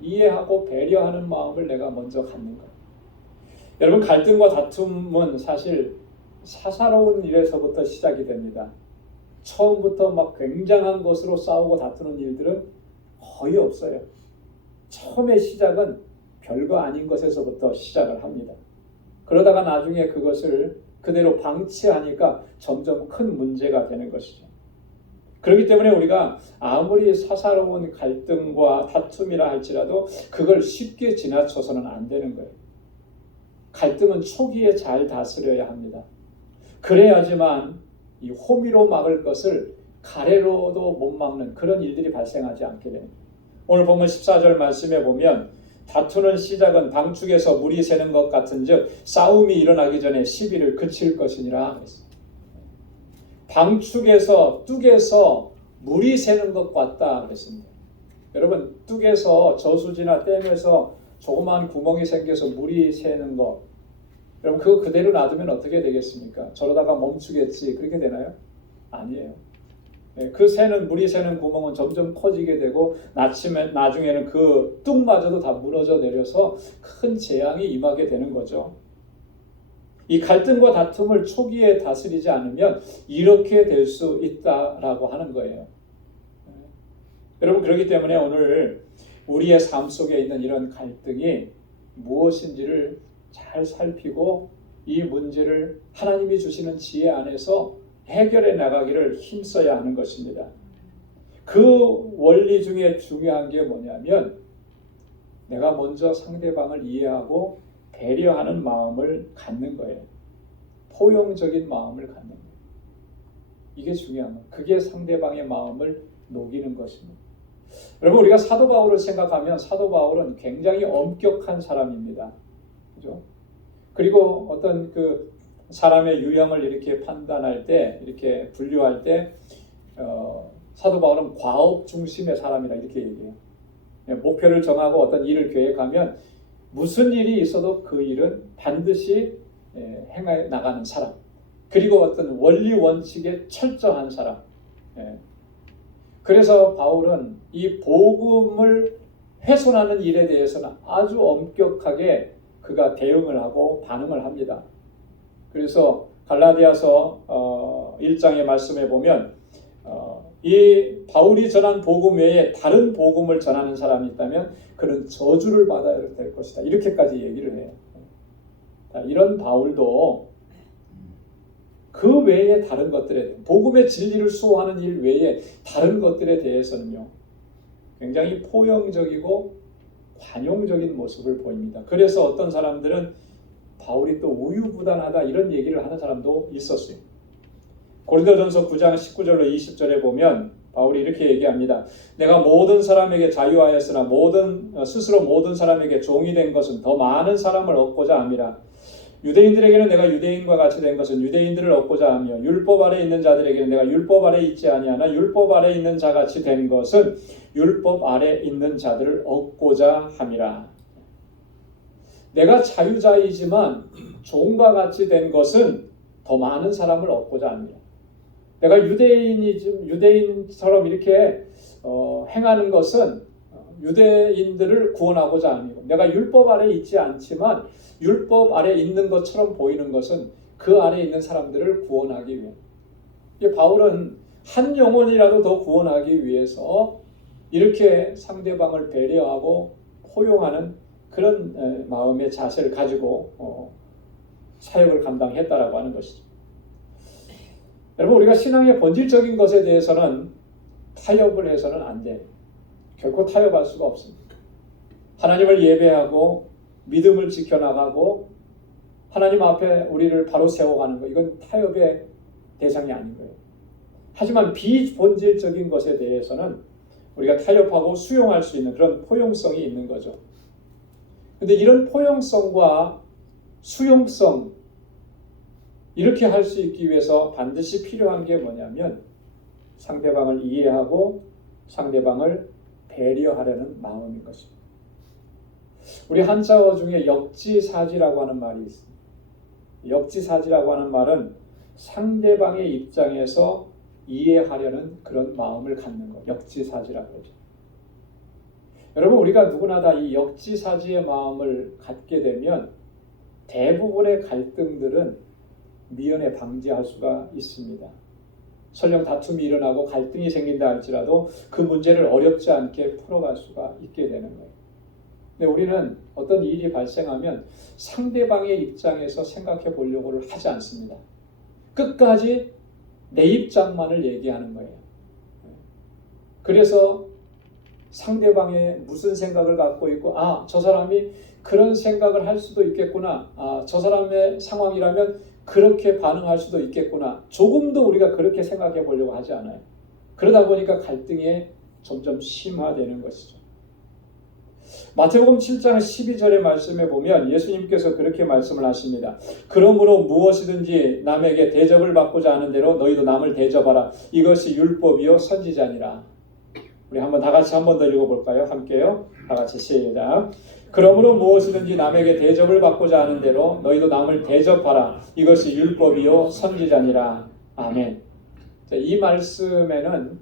이해하고 배려하는 마음을 내가 먼저 갖는 거예요. 여러분 갈등과 다툼은 사실 사사로운 일에서부터 시작이 됩니다. 처음부터 막 굉장한 것으로 싸우고 다투는 일들은 거의 없어요. 처음의 시작은 별거 아닌 것에서부터 시작을 합니다. 그러다가 나중에 그것을 그대로 방치하니까 점점 큰 문제가 되는 것이죠. 그렇기 때문에 우리가 아무리 사사로운 갈등과 다툼이라 할지라도 그걸 쉽게 지나쳐서는 안 되는 거예요. 갈등은 초기에 잘 다스려야 합니다. 그래야지만 이 호미로 막을 것을 가래로도 못 막는 그런 일들이 발생하지 않게 됩니다. 오늘 보면 14절 말씀에 보면 다투는 시작은 방축에서 물이 새는 것 같은즉 싸움이 일어나기 전에 시비를 그칠 것이니라 했습니다. 방축에서 뚝에서 물이 새는 것 같다 그랬습니다. 여러분 뚝에서 저수지나 댐에서 조그마한 구멍이 생겨서 물이 새는 거, 여러분 그거 그대로 놔두면 어떻게 되겠습니까? 저러다가 멈추겠지 그렇게 되나요? 아니에요. 그 새는 물이 새는 구멍은 점점 커지게 되고 나중에는 그 뚝마저도 다 무너져 내려서 큰 재앙이 임하게 되는 거죠. 이 갈등과 다툼을 초기에 다스리지 않으면 이렇게 될 수 있다라고 하는 거예요. 여러분 그렇기 때문에 오늘 우리의 삶 속에 있는 이런 갈등이 무엇인지를 잘 살피고 이 문제를 하나님이 주시는 지혜 안에서 해결해 나가기를 힘써야 하는 것입니다. 그 원리 중에 중요한 게 뭐냐면 내가 먼저 상대방을 이해하고 배려하는 마음을 갖는 거예요. 포용적인 마음을 갖는 거예요. 이게 중요한 거예요. 그게 상대방의 마음을 녹이는 것입니다. 여러분 우리가 사도 바울을 생각하면 사도 바울은 굉장히 엄격한 사람입니다. 그죠? 그리고 어떤 그 사람의 유형을 이렇게 판단할 때, 이렇게 분류할 때 사도 바울은 과업 중심의 사람이라 이렇게 얘기해요. 목표를 정하고 어떤 일을 계획하면 무슨 일이 있어도 그 일은 반드시 행해 나가는 사람. 그리고 어떤 원리 원칙에 철저한 사람. 그래서 바울은 이 복음을 훼손하는 일에 대해서는 아주 엄격하게 그가 대응을 하고 반응을 합니다. 그래서 갈라디아서 1장의 말씀에 보면 이 바울이 전한 복음 외에 다른 복음을 전하는 사람이 있다면 그는 저주를 받아야 될 것이다. 이렇게까지 얘기를 해요. 이런 바울도 그 외에 다른 것들에 복음의 진리를 수호하는 일 외에 다른 것들에 대해서는요 굉장히 포용적이고 관용적인 모습을 보입니다. 그래서 어떤 사람들은 바울이 또 우유부단하다 이런 얘기를 하는 사람도 있었어요. 고린도전서 9장 19절로 20절에 보면 바울이 이렇게 얘기합니다. 내가 모든 사람에게 자유하였으나 스스로 모든 사람에게 종이 된 것은 더 많은 사람을 얻고자 함이라. 유대인들에게는 내가 유대인과 같이 된 것은 유대인들을 얻고자 하며 율법 아래 있는 자들에게는 내가 율법 아래 있지 아니하나 율법 아래 있는 자같이 된 것은 율법 아래 있는 자들을 얻고자 함이라. 내가 자유자이지만 종과 같이 된 것은 더 많은 사람을 얻고자 합니다. 내가 유대인처럼 이렇게 행하는 것은 유대인들을 구원하고자 합니다. 내가 율법 아래 있지 않지만 율법 아래 있는 것처럼 보이는 것은 그 아래 있는 사람들을 구원하기 위해. 바울은 한 영혼이라도 더 구원하기 위해서 이렇게 상대방을 배려하고 포용하는 그런 마음의 자세를 가지고 사역을 감당했다라고 하는 것이죠. 여러분 우리가 신앙의 본질적인 것에 대해서는 타협을 해서는 안 돼요. 결코 타협할 수가 없습니다. 하나님을 예배하고 믿음을 지켜나가고 하나님 앞에 우리를 바로 세워가는 것, 이건 타협의 대상이 아닌 거예요. 하지만 비본질적인 것에 대해서는 우리가 타협하고 수용할 수 있는 그런 포용성이 있는 거죠. 근데 이런 포용성과 수용성, 이렇게 할 수 있기 위해서 반드시 필요한 게 뭐냐면 상대방을 이해하고 상대방을 배려하려는 마음인 것입니다. 우리 한자어 중에 역지사지라고 하는 말이 있습니다. 역지사지라고 하는 말은 상대방의 입장에서 이해하려는 그런 마음을 갖는 것, 역지사지라고 하죠. 여러분 우리가 누구나 다 이 역지사지의 마음을 갖게 되면 대부분의 갈등들은 미연에 방지할 수가 있습니다. 설령 다툼이 일어나고 갈등이 생긴다 할지라도 그 문제를 어렵지 않게 풀어갈 수가 있게 되는 거예요. 근데 우리는 어떤 일이 발생하면 상대방의 입장에서 생각해 보려고 하지 않습니다. 끝까지 내 입장만을 얘기하는 거예요. 그래서 상대방의 무슨 생각을 갖고 있고 저 사람이 그런 생각을 할 수도 있겠구나. 저 사람의 상황이라면 그렇게 반응할 수도 있겠구나. 조금도 우리가 그렇게 생각해 보려고 하지 않아요. 그러다 보니까 갈등이 점점 심화되는 것이죠. 마태복음 7장 12절의 말씀에 보면 예수님께서 그렇게 말씀을 하십니다. 그러므로 무엇이든지 남에게 대접을 받고자 하는 대로 너희도 남을 대접하라. 이것이 율법이요 선지자니라. 우리 한번 다 같이 한 번 더 읽어볼까요? 함께요. 다 같이 시작. 그러므로 무엇이든지 남에게 대접을 받고자 하는 대로 너희도 남을 대접하라. 이것이 율법이요 선지자니라. 아멘. 자, 이 말씀에는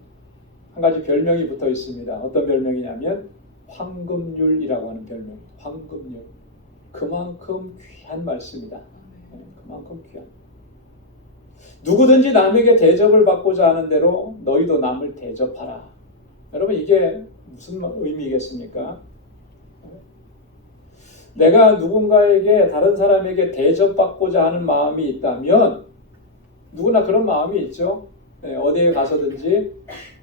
한 가지 별명이 붙어 있습니다. 어떤 별명이냐면 황금률이라고 하는 별명. 황금률. 그만큼 귀한 말씀이다. 그만큼 귀한. 누구든지 남에게 대접을 받고자 하는 대로 너희도 남을 대접하라. 여러분 이게 무슨 의미겠습니까? 내가 누군가에게 다른 사람에게 대접받고자 하는 마음이 있다면 누구나 그런 마음이 있죠. 어디에 가서든지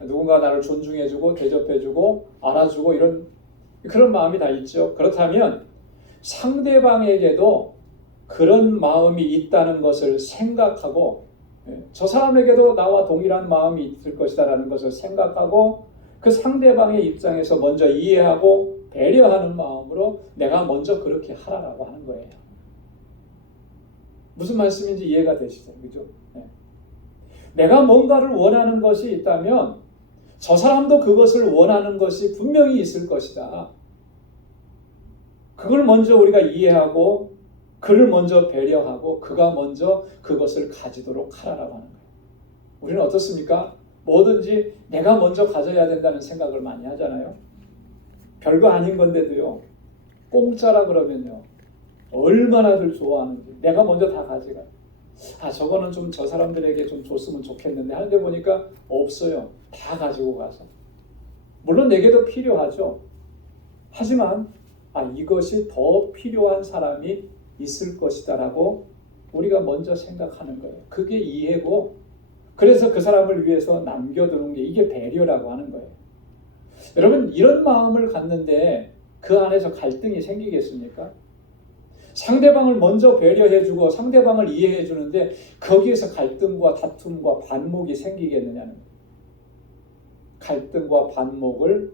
누군가 나를 존중해주고 대접해주고 알아주고 이런 그런 마음이 다 있죠. 그렇다면 상대방에게도 그런 마음이 있다는 것을 생각하고 저 사람에게도 나와 동일한 마음이 있을 것이다라는 것을 생각하고 그 상대방의 입장에서 먼저 이해하고 배려하는 마음으로 내가 먼저 그렇게 하라라고 하는 거예요. 무슨 말씀인지 이해가 되시죠? 그죠? 내가 뭔가를 원하는 것이 있다면 저 사람도 그것을 원하는 것이 분명히 있을 것이다. 그걸 먼저 우리가 이해하고 그를 먼저 배려하고 그가 먼저 그것을 가지도록 하라라고 하는 거예요. 우리는 어떻습니까? 뭐든지 내가 먼저 가져야 된다는 생각을 많이 하잖아요. 별거 아닌 건데도요. 공짜라 그러면요. 얼마나들 좋아하는지. 내가 먼저 다 가져가요. 저거는 좀 저 사람들에게 좀 줬으면 좋겠는데 하는데 보니까 없어요. 다 가지고 가서. 물론 내게도 필요하죠. 하지만 이것이 더 필요한 사람이 있을 것이다라고 우리가 먼저 생각하는 거예요. 그게 이해고 그래서 그 사람을 위해서 남겨두는 게 이게 배려라고 하는 거예요. 여러분 이런 마음을 갖는데 그 안에서 갈등이 생기겠습니까? 상대방을 먼저 배려해주고 상대방을 이해해주는데 거기에서 갈등과 다툼과 반목이 생기겠느냐는 거예요. 갈등과 반목을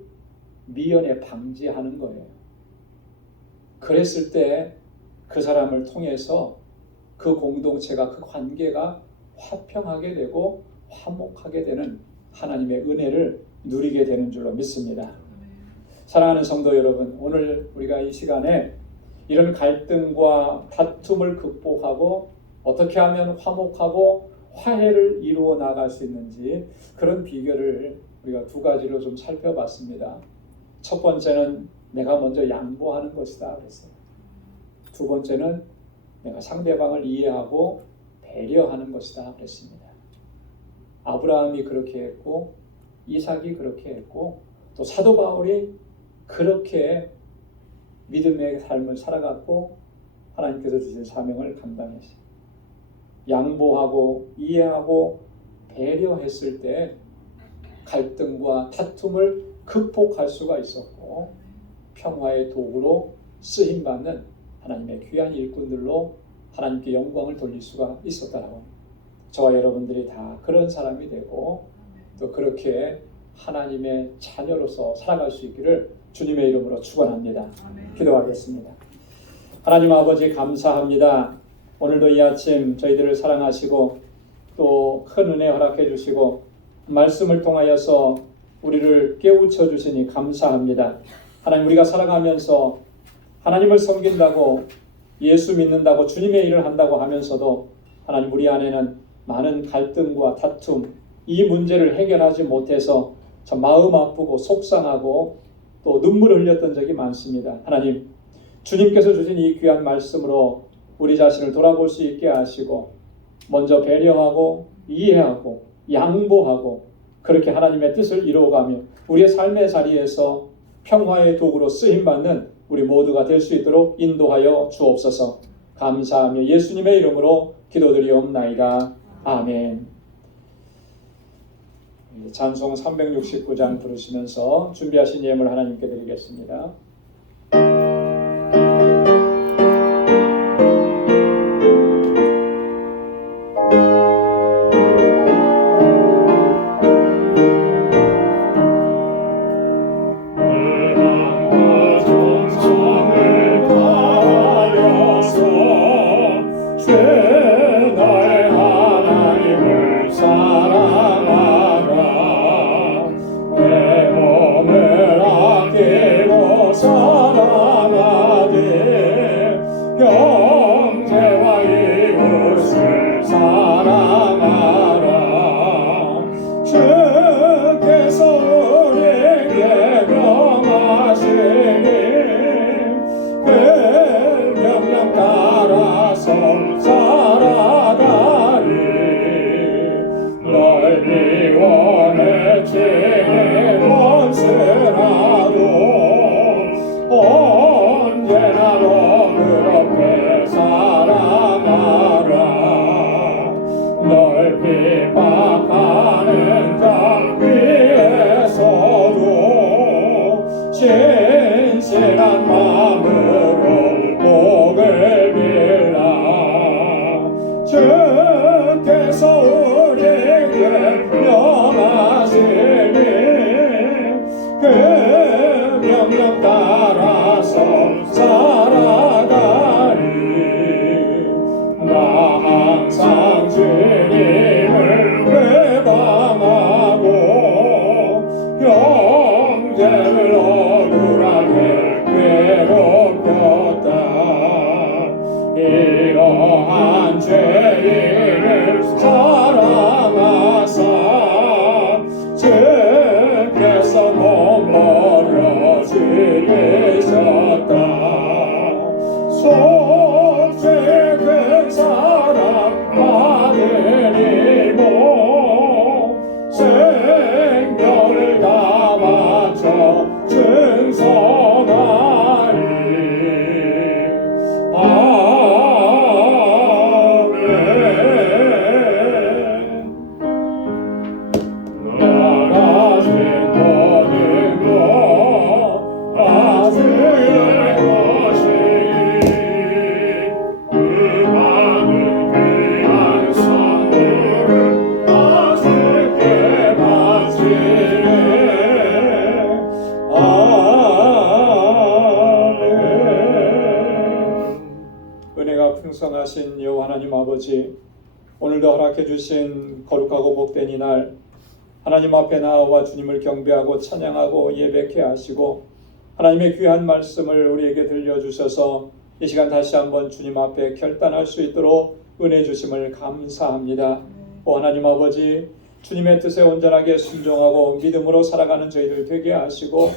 미연에 방지하는 거예요. 그랬을 때 그 사람을 통해서 그 공동체가 그 관계가 화평하게 되고 화목하게 되는 하나님의 은혜를 누리게 되는 줄로 믿습니다. 사랑하는 성도 여러분, 오늘 우리가 이 시간에 이런 갈등과 다툼을 극복하고 어떻게 하면 화목하고 화해를 이루어 나갈 수 있는지 그런 비결을 우리가 두 가지로 좀 살펴봤습니다. 첫 번째는 내가 먼저 양보하는 것이다 그랬어요. 두 번째는 내가 상대방을 이해하고 배려하는 것이다 그랬습니다. 아브라함이 그렇게 했고 이삭이 그렇게 했고 또 사도 바울이 그렇게 믿음의 삶을 살아갔고 하나님께서 주신 사명을 감당했어요. 양보하고 이해하고 배려했을 때 갈등과 다툼을 극복할 수가 있었고 평화의 도구로 쓰임받는 하나님의 귀한 일꾼들로 하나님께 영광을 돌릴 수가 있었다라고 저와 여러분들이 다 그런 사람이 되고 또 그렇게 하나님의 자녀로서 살아갈 수 있기를 주님의 이름으로 축원합니다. 기도하겠습니다. 하나님 아버지 감사합니다. 오늘도 이 아침 저희들을 사랑하시고 또 큰 은혜 허락해 주시고 말씀을 통하여서 우리를 깨우쳐 주시니 감사합니다. 하나님 우리가 살아가면서 하나님을 섬긴다고 예수 믿는다고 주님의 일을 한다고 하면서도 하나님 우리 안에는 많은 갈등과 다툼 이 문제를 해결하지 못해서 참 마음 아프고 속상하고 또 눈물을 흘렸던 적이 많습니다. 하나님 주님께서 주신 이 귀한 말씀으로 우리 자신을 돌아볼 수 있게 하시고 먼저 배려하고 이해하고 양보하고 그렇게 하나님의 뜻을 이루어가며 우리의 삶의 자리에서 평화의 도구로 쓰임받는 우리 모두가 될 수 있도록 인도하여 주옵소서. 감사하며 예수님의 이름으로 기도드리옵나이다. 아멘. 찬송 369장 부르시면서 준비하신 예물 하나님께 드리겠습니다. 내 맘과 형제와 이웃을 사랑하라. 주께서 우리에게 명하시니 그 명령 따라서 살아가리. 넓이 원해지는 원수라도 언제나 너그럽게 살아가라. 널 핍박하는 자 위에서도 진실한 마음으로 복을 빌라. 주께서 우리에게 명하시니 그 명령 따라서 살아가리. 나 항상 주님을 회방하고 형제를 억울하게 괴롭혔다. 이러한 죄인을 사랑하사 주께서 못 버려 죽이셨다. 속죄 큰 사랑 아들이고 생명을 다 바쳐 충성하리. 아멘. 나가신 모든 것 아들의 것이니 그 많은 귀한 선물을 아들께 바치네. 아멘. 은혜가 풍성하신 여호와 하나님 아버지, 오늘도 허락해 주신 거룩하고 복된 이날 하나님 앞에 나와 주님을 경배하고 찬양하고 예배케 하시고 하나님의 귀한 말씀을 우리에게 들려주셔서 이 시간 다시 한번 주님 앞에 결단할 수 있도록 은혜 주심을 감사합니다. 오 하나님 아버지, 주님의 뜻에 온전하게 순종하고 믿음으로 살아가는 저희들 되게 하시고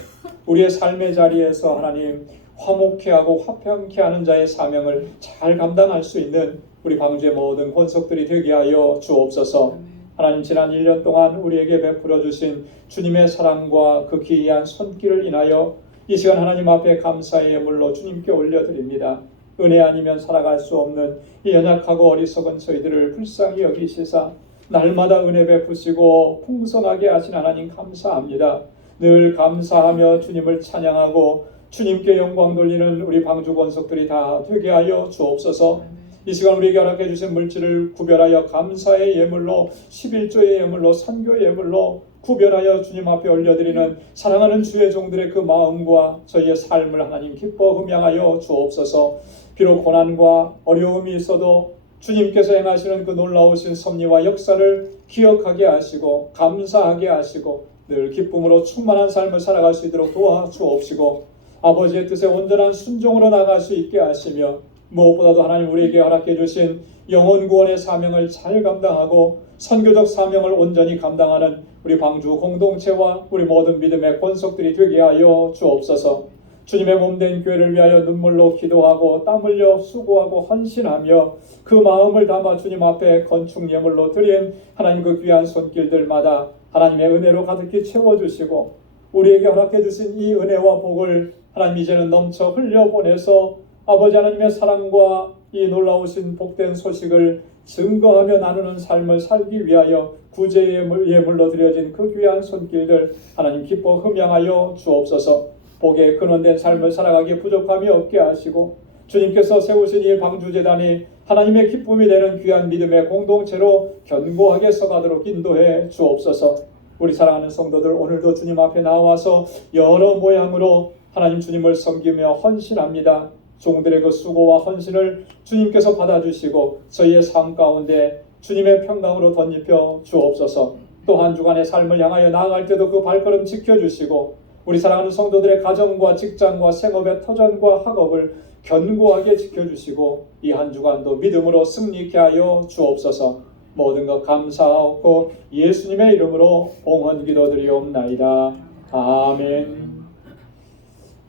우리의 삶의 자리에서 하나님 화목케 하고 화평케 하는 자의 사명을 잘 감당할 수 있는 우리 방주의 모든 권속들이 되게 하여 주옵소서. 하나님, 지난 1년 동안 우리에게 베풀어 주신 주님의 사랑과 그 기이한 손길을 인하여 이 시간 하나님 앞에 감사의 예물로 주님께 올려드립니다. 은혜 아니면 살아갈 수 없는 이 연약하고 어리석은 저희들을 불쌍히 여기시사 날마다 은혜 베푸시고 풍성하게 하신 하나님 감사합니다. 늘 감사하며 주님을 찬양하고 주님께 영광 돌리는 우리 방주 권속들이 다 되게 하여 주옵소서. 이 시간 우리에게 허락해 주신 물질을 구별하여 감사의 예물로, 11조의 예물로, 선교의 예물로 구별하여 주님 앞에 올려드리는 사랑하는 주의 종들의 그 마음과 저희의 삶을 하나님 기뻐 흠양하여 주옵소서. 비록 고난과 어려움이 있어도 주님께서 행하시는 그 놀라우신 섭리와 역사를 기억하게 하시고 감사하게 하시고 늘 기쁨으로 충만한 삶을 살아갈 수 있도록 도와주옵시고 아버지의 뜻에 온전한 순종으로 나갈 수 있게 하시며 무엇보다도 하나님 우리에게 허락해 주신 영혼 구원의 사명을 잘 감당하고 선교적 사명을 온전히 감당하는 우리 방주 공동체와 우리 모든 믿음의 권속들이 되게 하여 주옵소서. 주님의 몸된 교회를 위하여 눈물로 기도하고 땀 흘려 수고하고 헌신하며 그 마음을 담아 주님 앞에 건축 예물로 드린 하나님 그 귀한 손길들마다 하나님의 은혜로 가득히 채워주시고 우리에게 허락해 주신 이 은혜와 복을 하나님 이제는 넘쳐 흘려보내서 아버지 하나님의 사랑과 이 놀라우신 복된 소식을 증거하며 나누는 삶을 살기 위하여 구제의 예물로 드려진 그 귀한 손길들 하나님 기뻐 흠양하여 주옵소서. 복에 근원된 삶을 살아가기에 부족함이 없게 하시고 주님께서 세우신 이 방주재단이 하나님의 기쁨이 되는 귀한 믿음의 공동체로 견고하게 서가도록 인도해 주옵소서. 우리 사랑하는 성도들 오늘도 주님 앞에 나와서 여러 모양으로 하나님 주님을 섬기며 헌신합니다. 종들의 그 수고와 헌신을 주님께서 받아주시고 저희의 삶 가운데 주님의 평강으로 덧입혀 주옵소서. 또 한 주간의 삶을 향하여 나아갈 때도 그 발걸음 지켜주시고 우리 사랑하는 성도들의 가정과 직장과 생업의 터전과 학업을 견고하게 지켜주시고 이 한 주간도 믿음으로 승리케 하여 주옵소서. 모든 것 감사하고 예수님의 이름으로 봉헌 기도드리옵나이다. 아멘.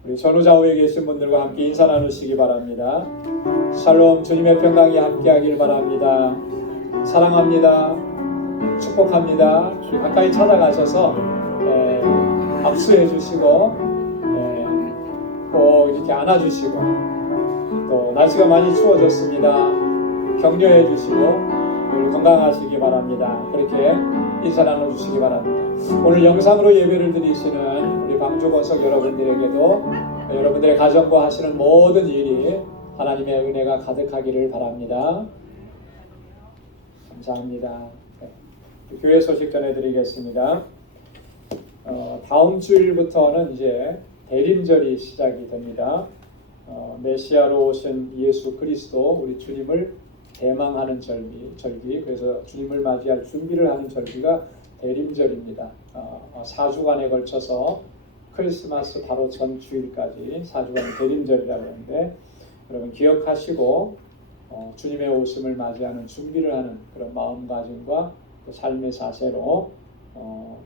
우리 전후좌우에 계신 분들과 함께 인사 나누시기 바랍니다. 샬롬, 주님의 평강이 함께하길 바랍니다. 사랑합니다. 축복합니다. 우리 가까이 찾아가셔서 압수해 주시고 꼭 이렇게 안아주시고, 또 날씨가 많이 추워졌습니다. 격려해 주시고 늘 건강하시기 바랍니다. 그렇게 인사 나눠주시기 바랍니다. 오늘 영상으로 예배를 드리시는 우리 방주권석 여러분들에게도 여러분들의 가정과 하시는 모든 일이 하나님의 은혜가 가득하기를 바랍니다. 감사합니다. 교회 소식 전해드리겠습니다. 다음 주일부터는 이제 대림절이 시작이 됩니다. 메시아로 오신 예수 그리스도 우리 주님을 대망하는 절기, 그래서 주님을 맞이할 준비를 하는 절기가 대림절입니다. 4주간에 걸쳐서 크리스마스 바로 전 주일까지 4주간 대림절이라고 하는데, 여러분 기억하시고 주님의 오심을 맞이하는 준비를 하는 그런 마음가짐과 또 삶의 자세로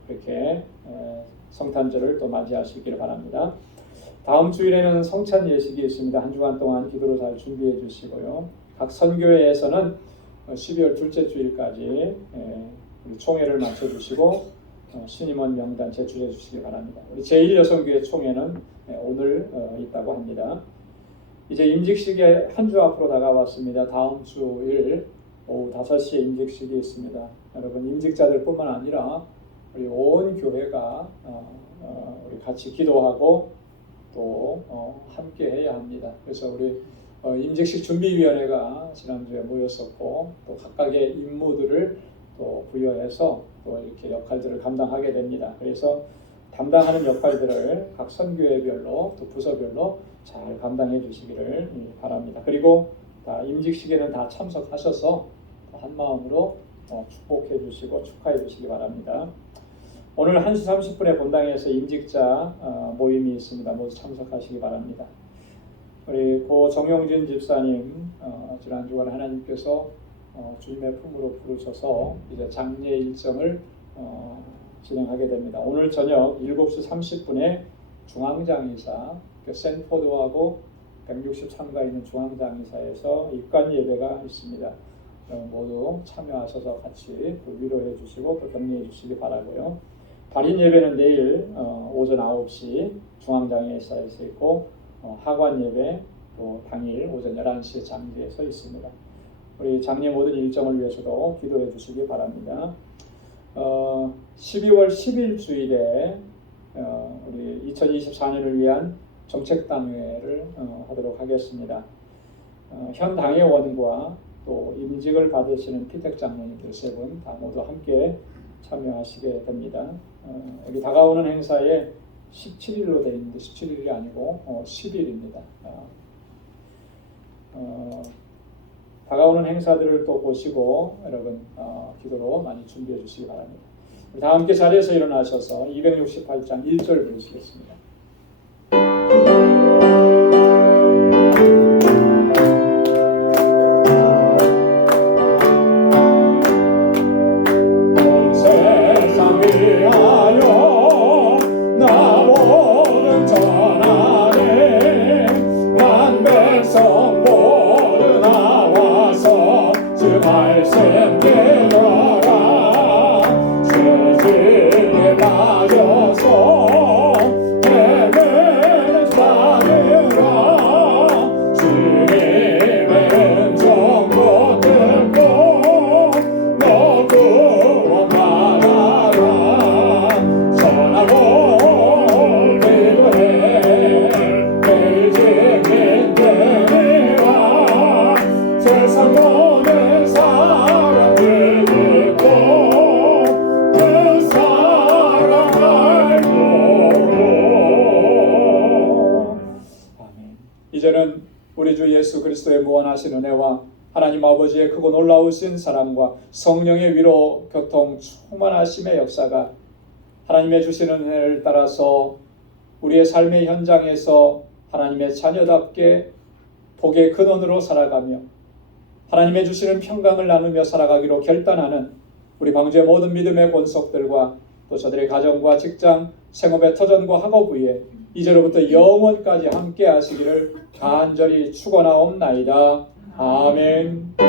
그렇게 성탄절을 또 맞이하시기를 바랍니다. 다음 주일에는 성찬 예식이 있습니다. 한 주간 동안 기도로 잘 준비해 주시고요. 각 선교회에서는 12월 둘째 주일까지 우리 총회를 마쳐 주시고 신임원 명단 제출해 주시기 바랍니다. 우리 제1여성교회 총회는 오늘 있다고 합니다. 이제 임직식이 한 주 앞으로 다가왔습니다. 다음 주일 오후 5시에 임직식이 있습니다. 여러분 임직자들 뿐만 아니라 우리 온 교회가 우리 같이 기도하고 또 함께 해야 합니다. 그래서 우리 임직식 준비위원회가 지난주에 모였었고, 또 각각의 임무들을 또 부여해서 또 이렇게 역할들을 감당하게 됩니다. 그래서 담당하는 역할들을 각 선교회별로 또 부서별로 잘 감당해 주시기를 바랍니다. 그리고 다 임직식에는 다 참석하셔서 한 마음으로 축복해 주시고 축하해 주시기 바랍니다. 오늘 1시 30분에 본당에서 임직자 모임이 있습니다. 모두 참석하시기 바랍니다. 우리 고 정용진 집사님, 지난 주간 하나님께서 주님의 품으로 부르셔서 이제 장례 일정을 진행하게 됩니다. 오늘 저녁 7시 30분에 중앙장의사, 센포드하고 163가 있는 중앙장의사에서 입관 예배가 있습니다. 모두 참여하셔서 같이 위로해 주시고 또 격려해 주시기 바라고요. 발인 예배는 내일 오전 9시 중앙장의사에서 있고, 하관 예배 또 당일 오전 11시에 장지에서 있습니다. 우리 장례 모든 일정을 위해서도 기도해 주시기 바랍니다. 12월 10일 주일에 우리 2024년을 위한 정책당회를 하도록 하겠습니다. 현 당회원과 또 임직을 받으시는 피택 장로님들 3분 다 모두 함께 참여하시게 됩니다. 여기 다가오는 행사에 17일로 되어 있는데 17일이 아니고 10일입니다. 다가오는 행사들을 또 보시고 여러분 기도로 많이 준비해 주시기 바랍니다. 다 함께 자리에서 일어나셔서 268장 1절 부르시겠습니다. 이제는 우리 주 예수 그리스도의 무한하신 은혜와 하나님 아버지의 크고 놀라우신 사랑과 성령의 위로 교통 충만하심의 역사가 하나님의 주시는 은혜를 따라서 우리의 삶의 현장에서 하나님의 자녀답게 복의 근원으로 살아가며 하나님의 주시는 평강을 나누며 살아가기로 결단하는 우리 광주의 모든 믿음의 권속들과 또 저들의 가정과 직장, 생업의 터전과 학업 위에 이제로부터 영원까지 함께 하시기를 간절히 축원하옵나이다. 아멘.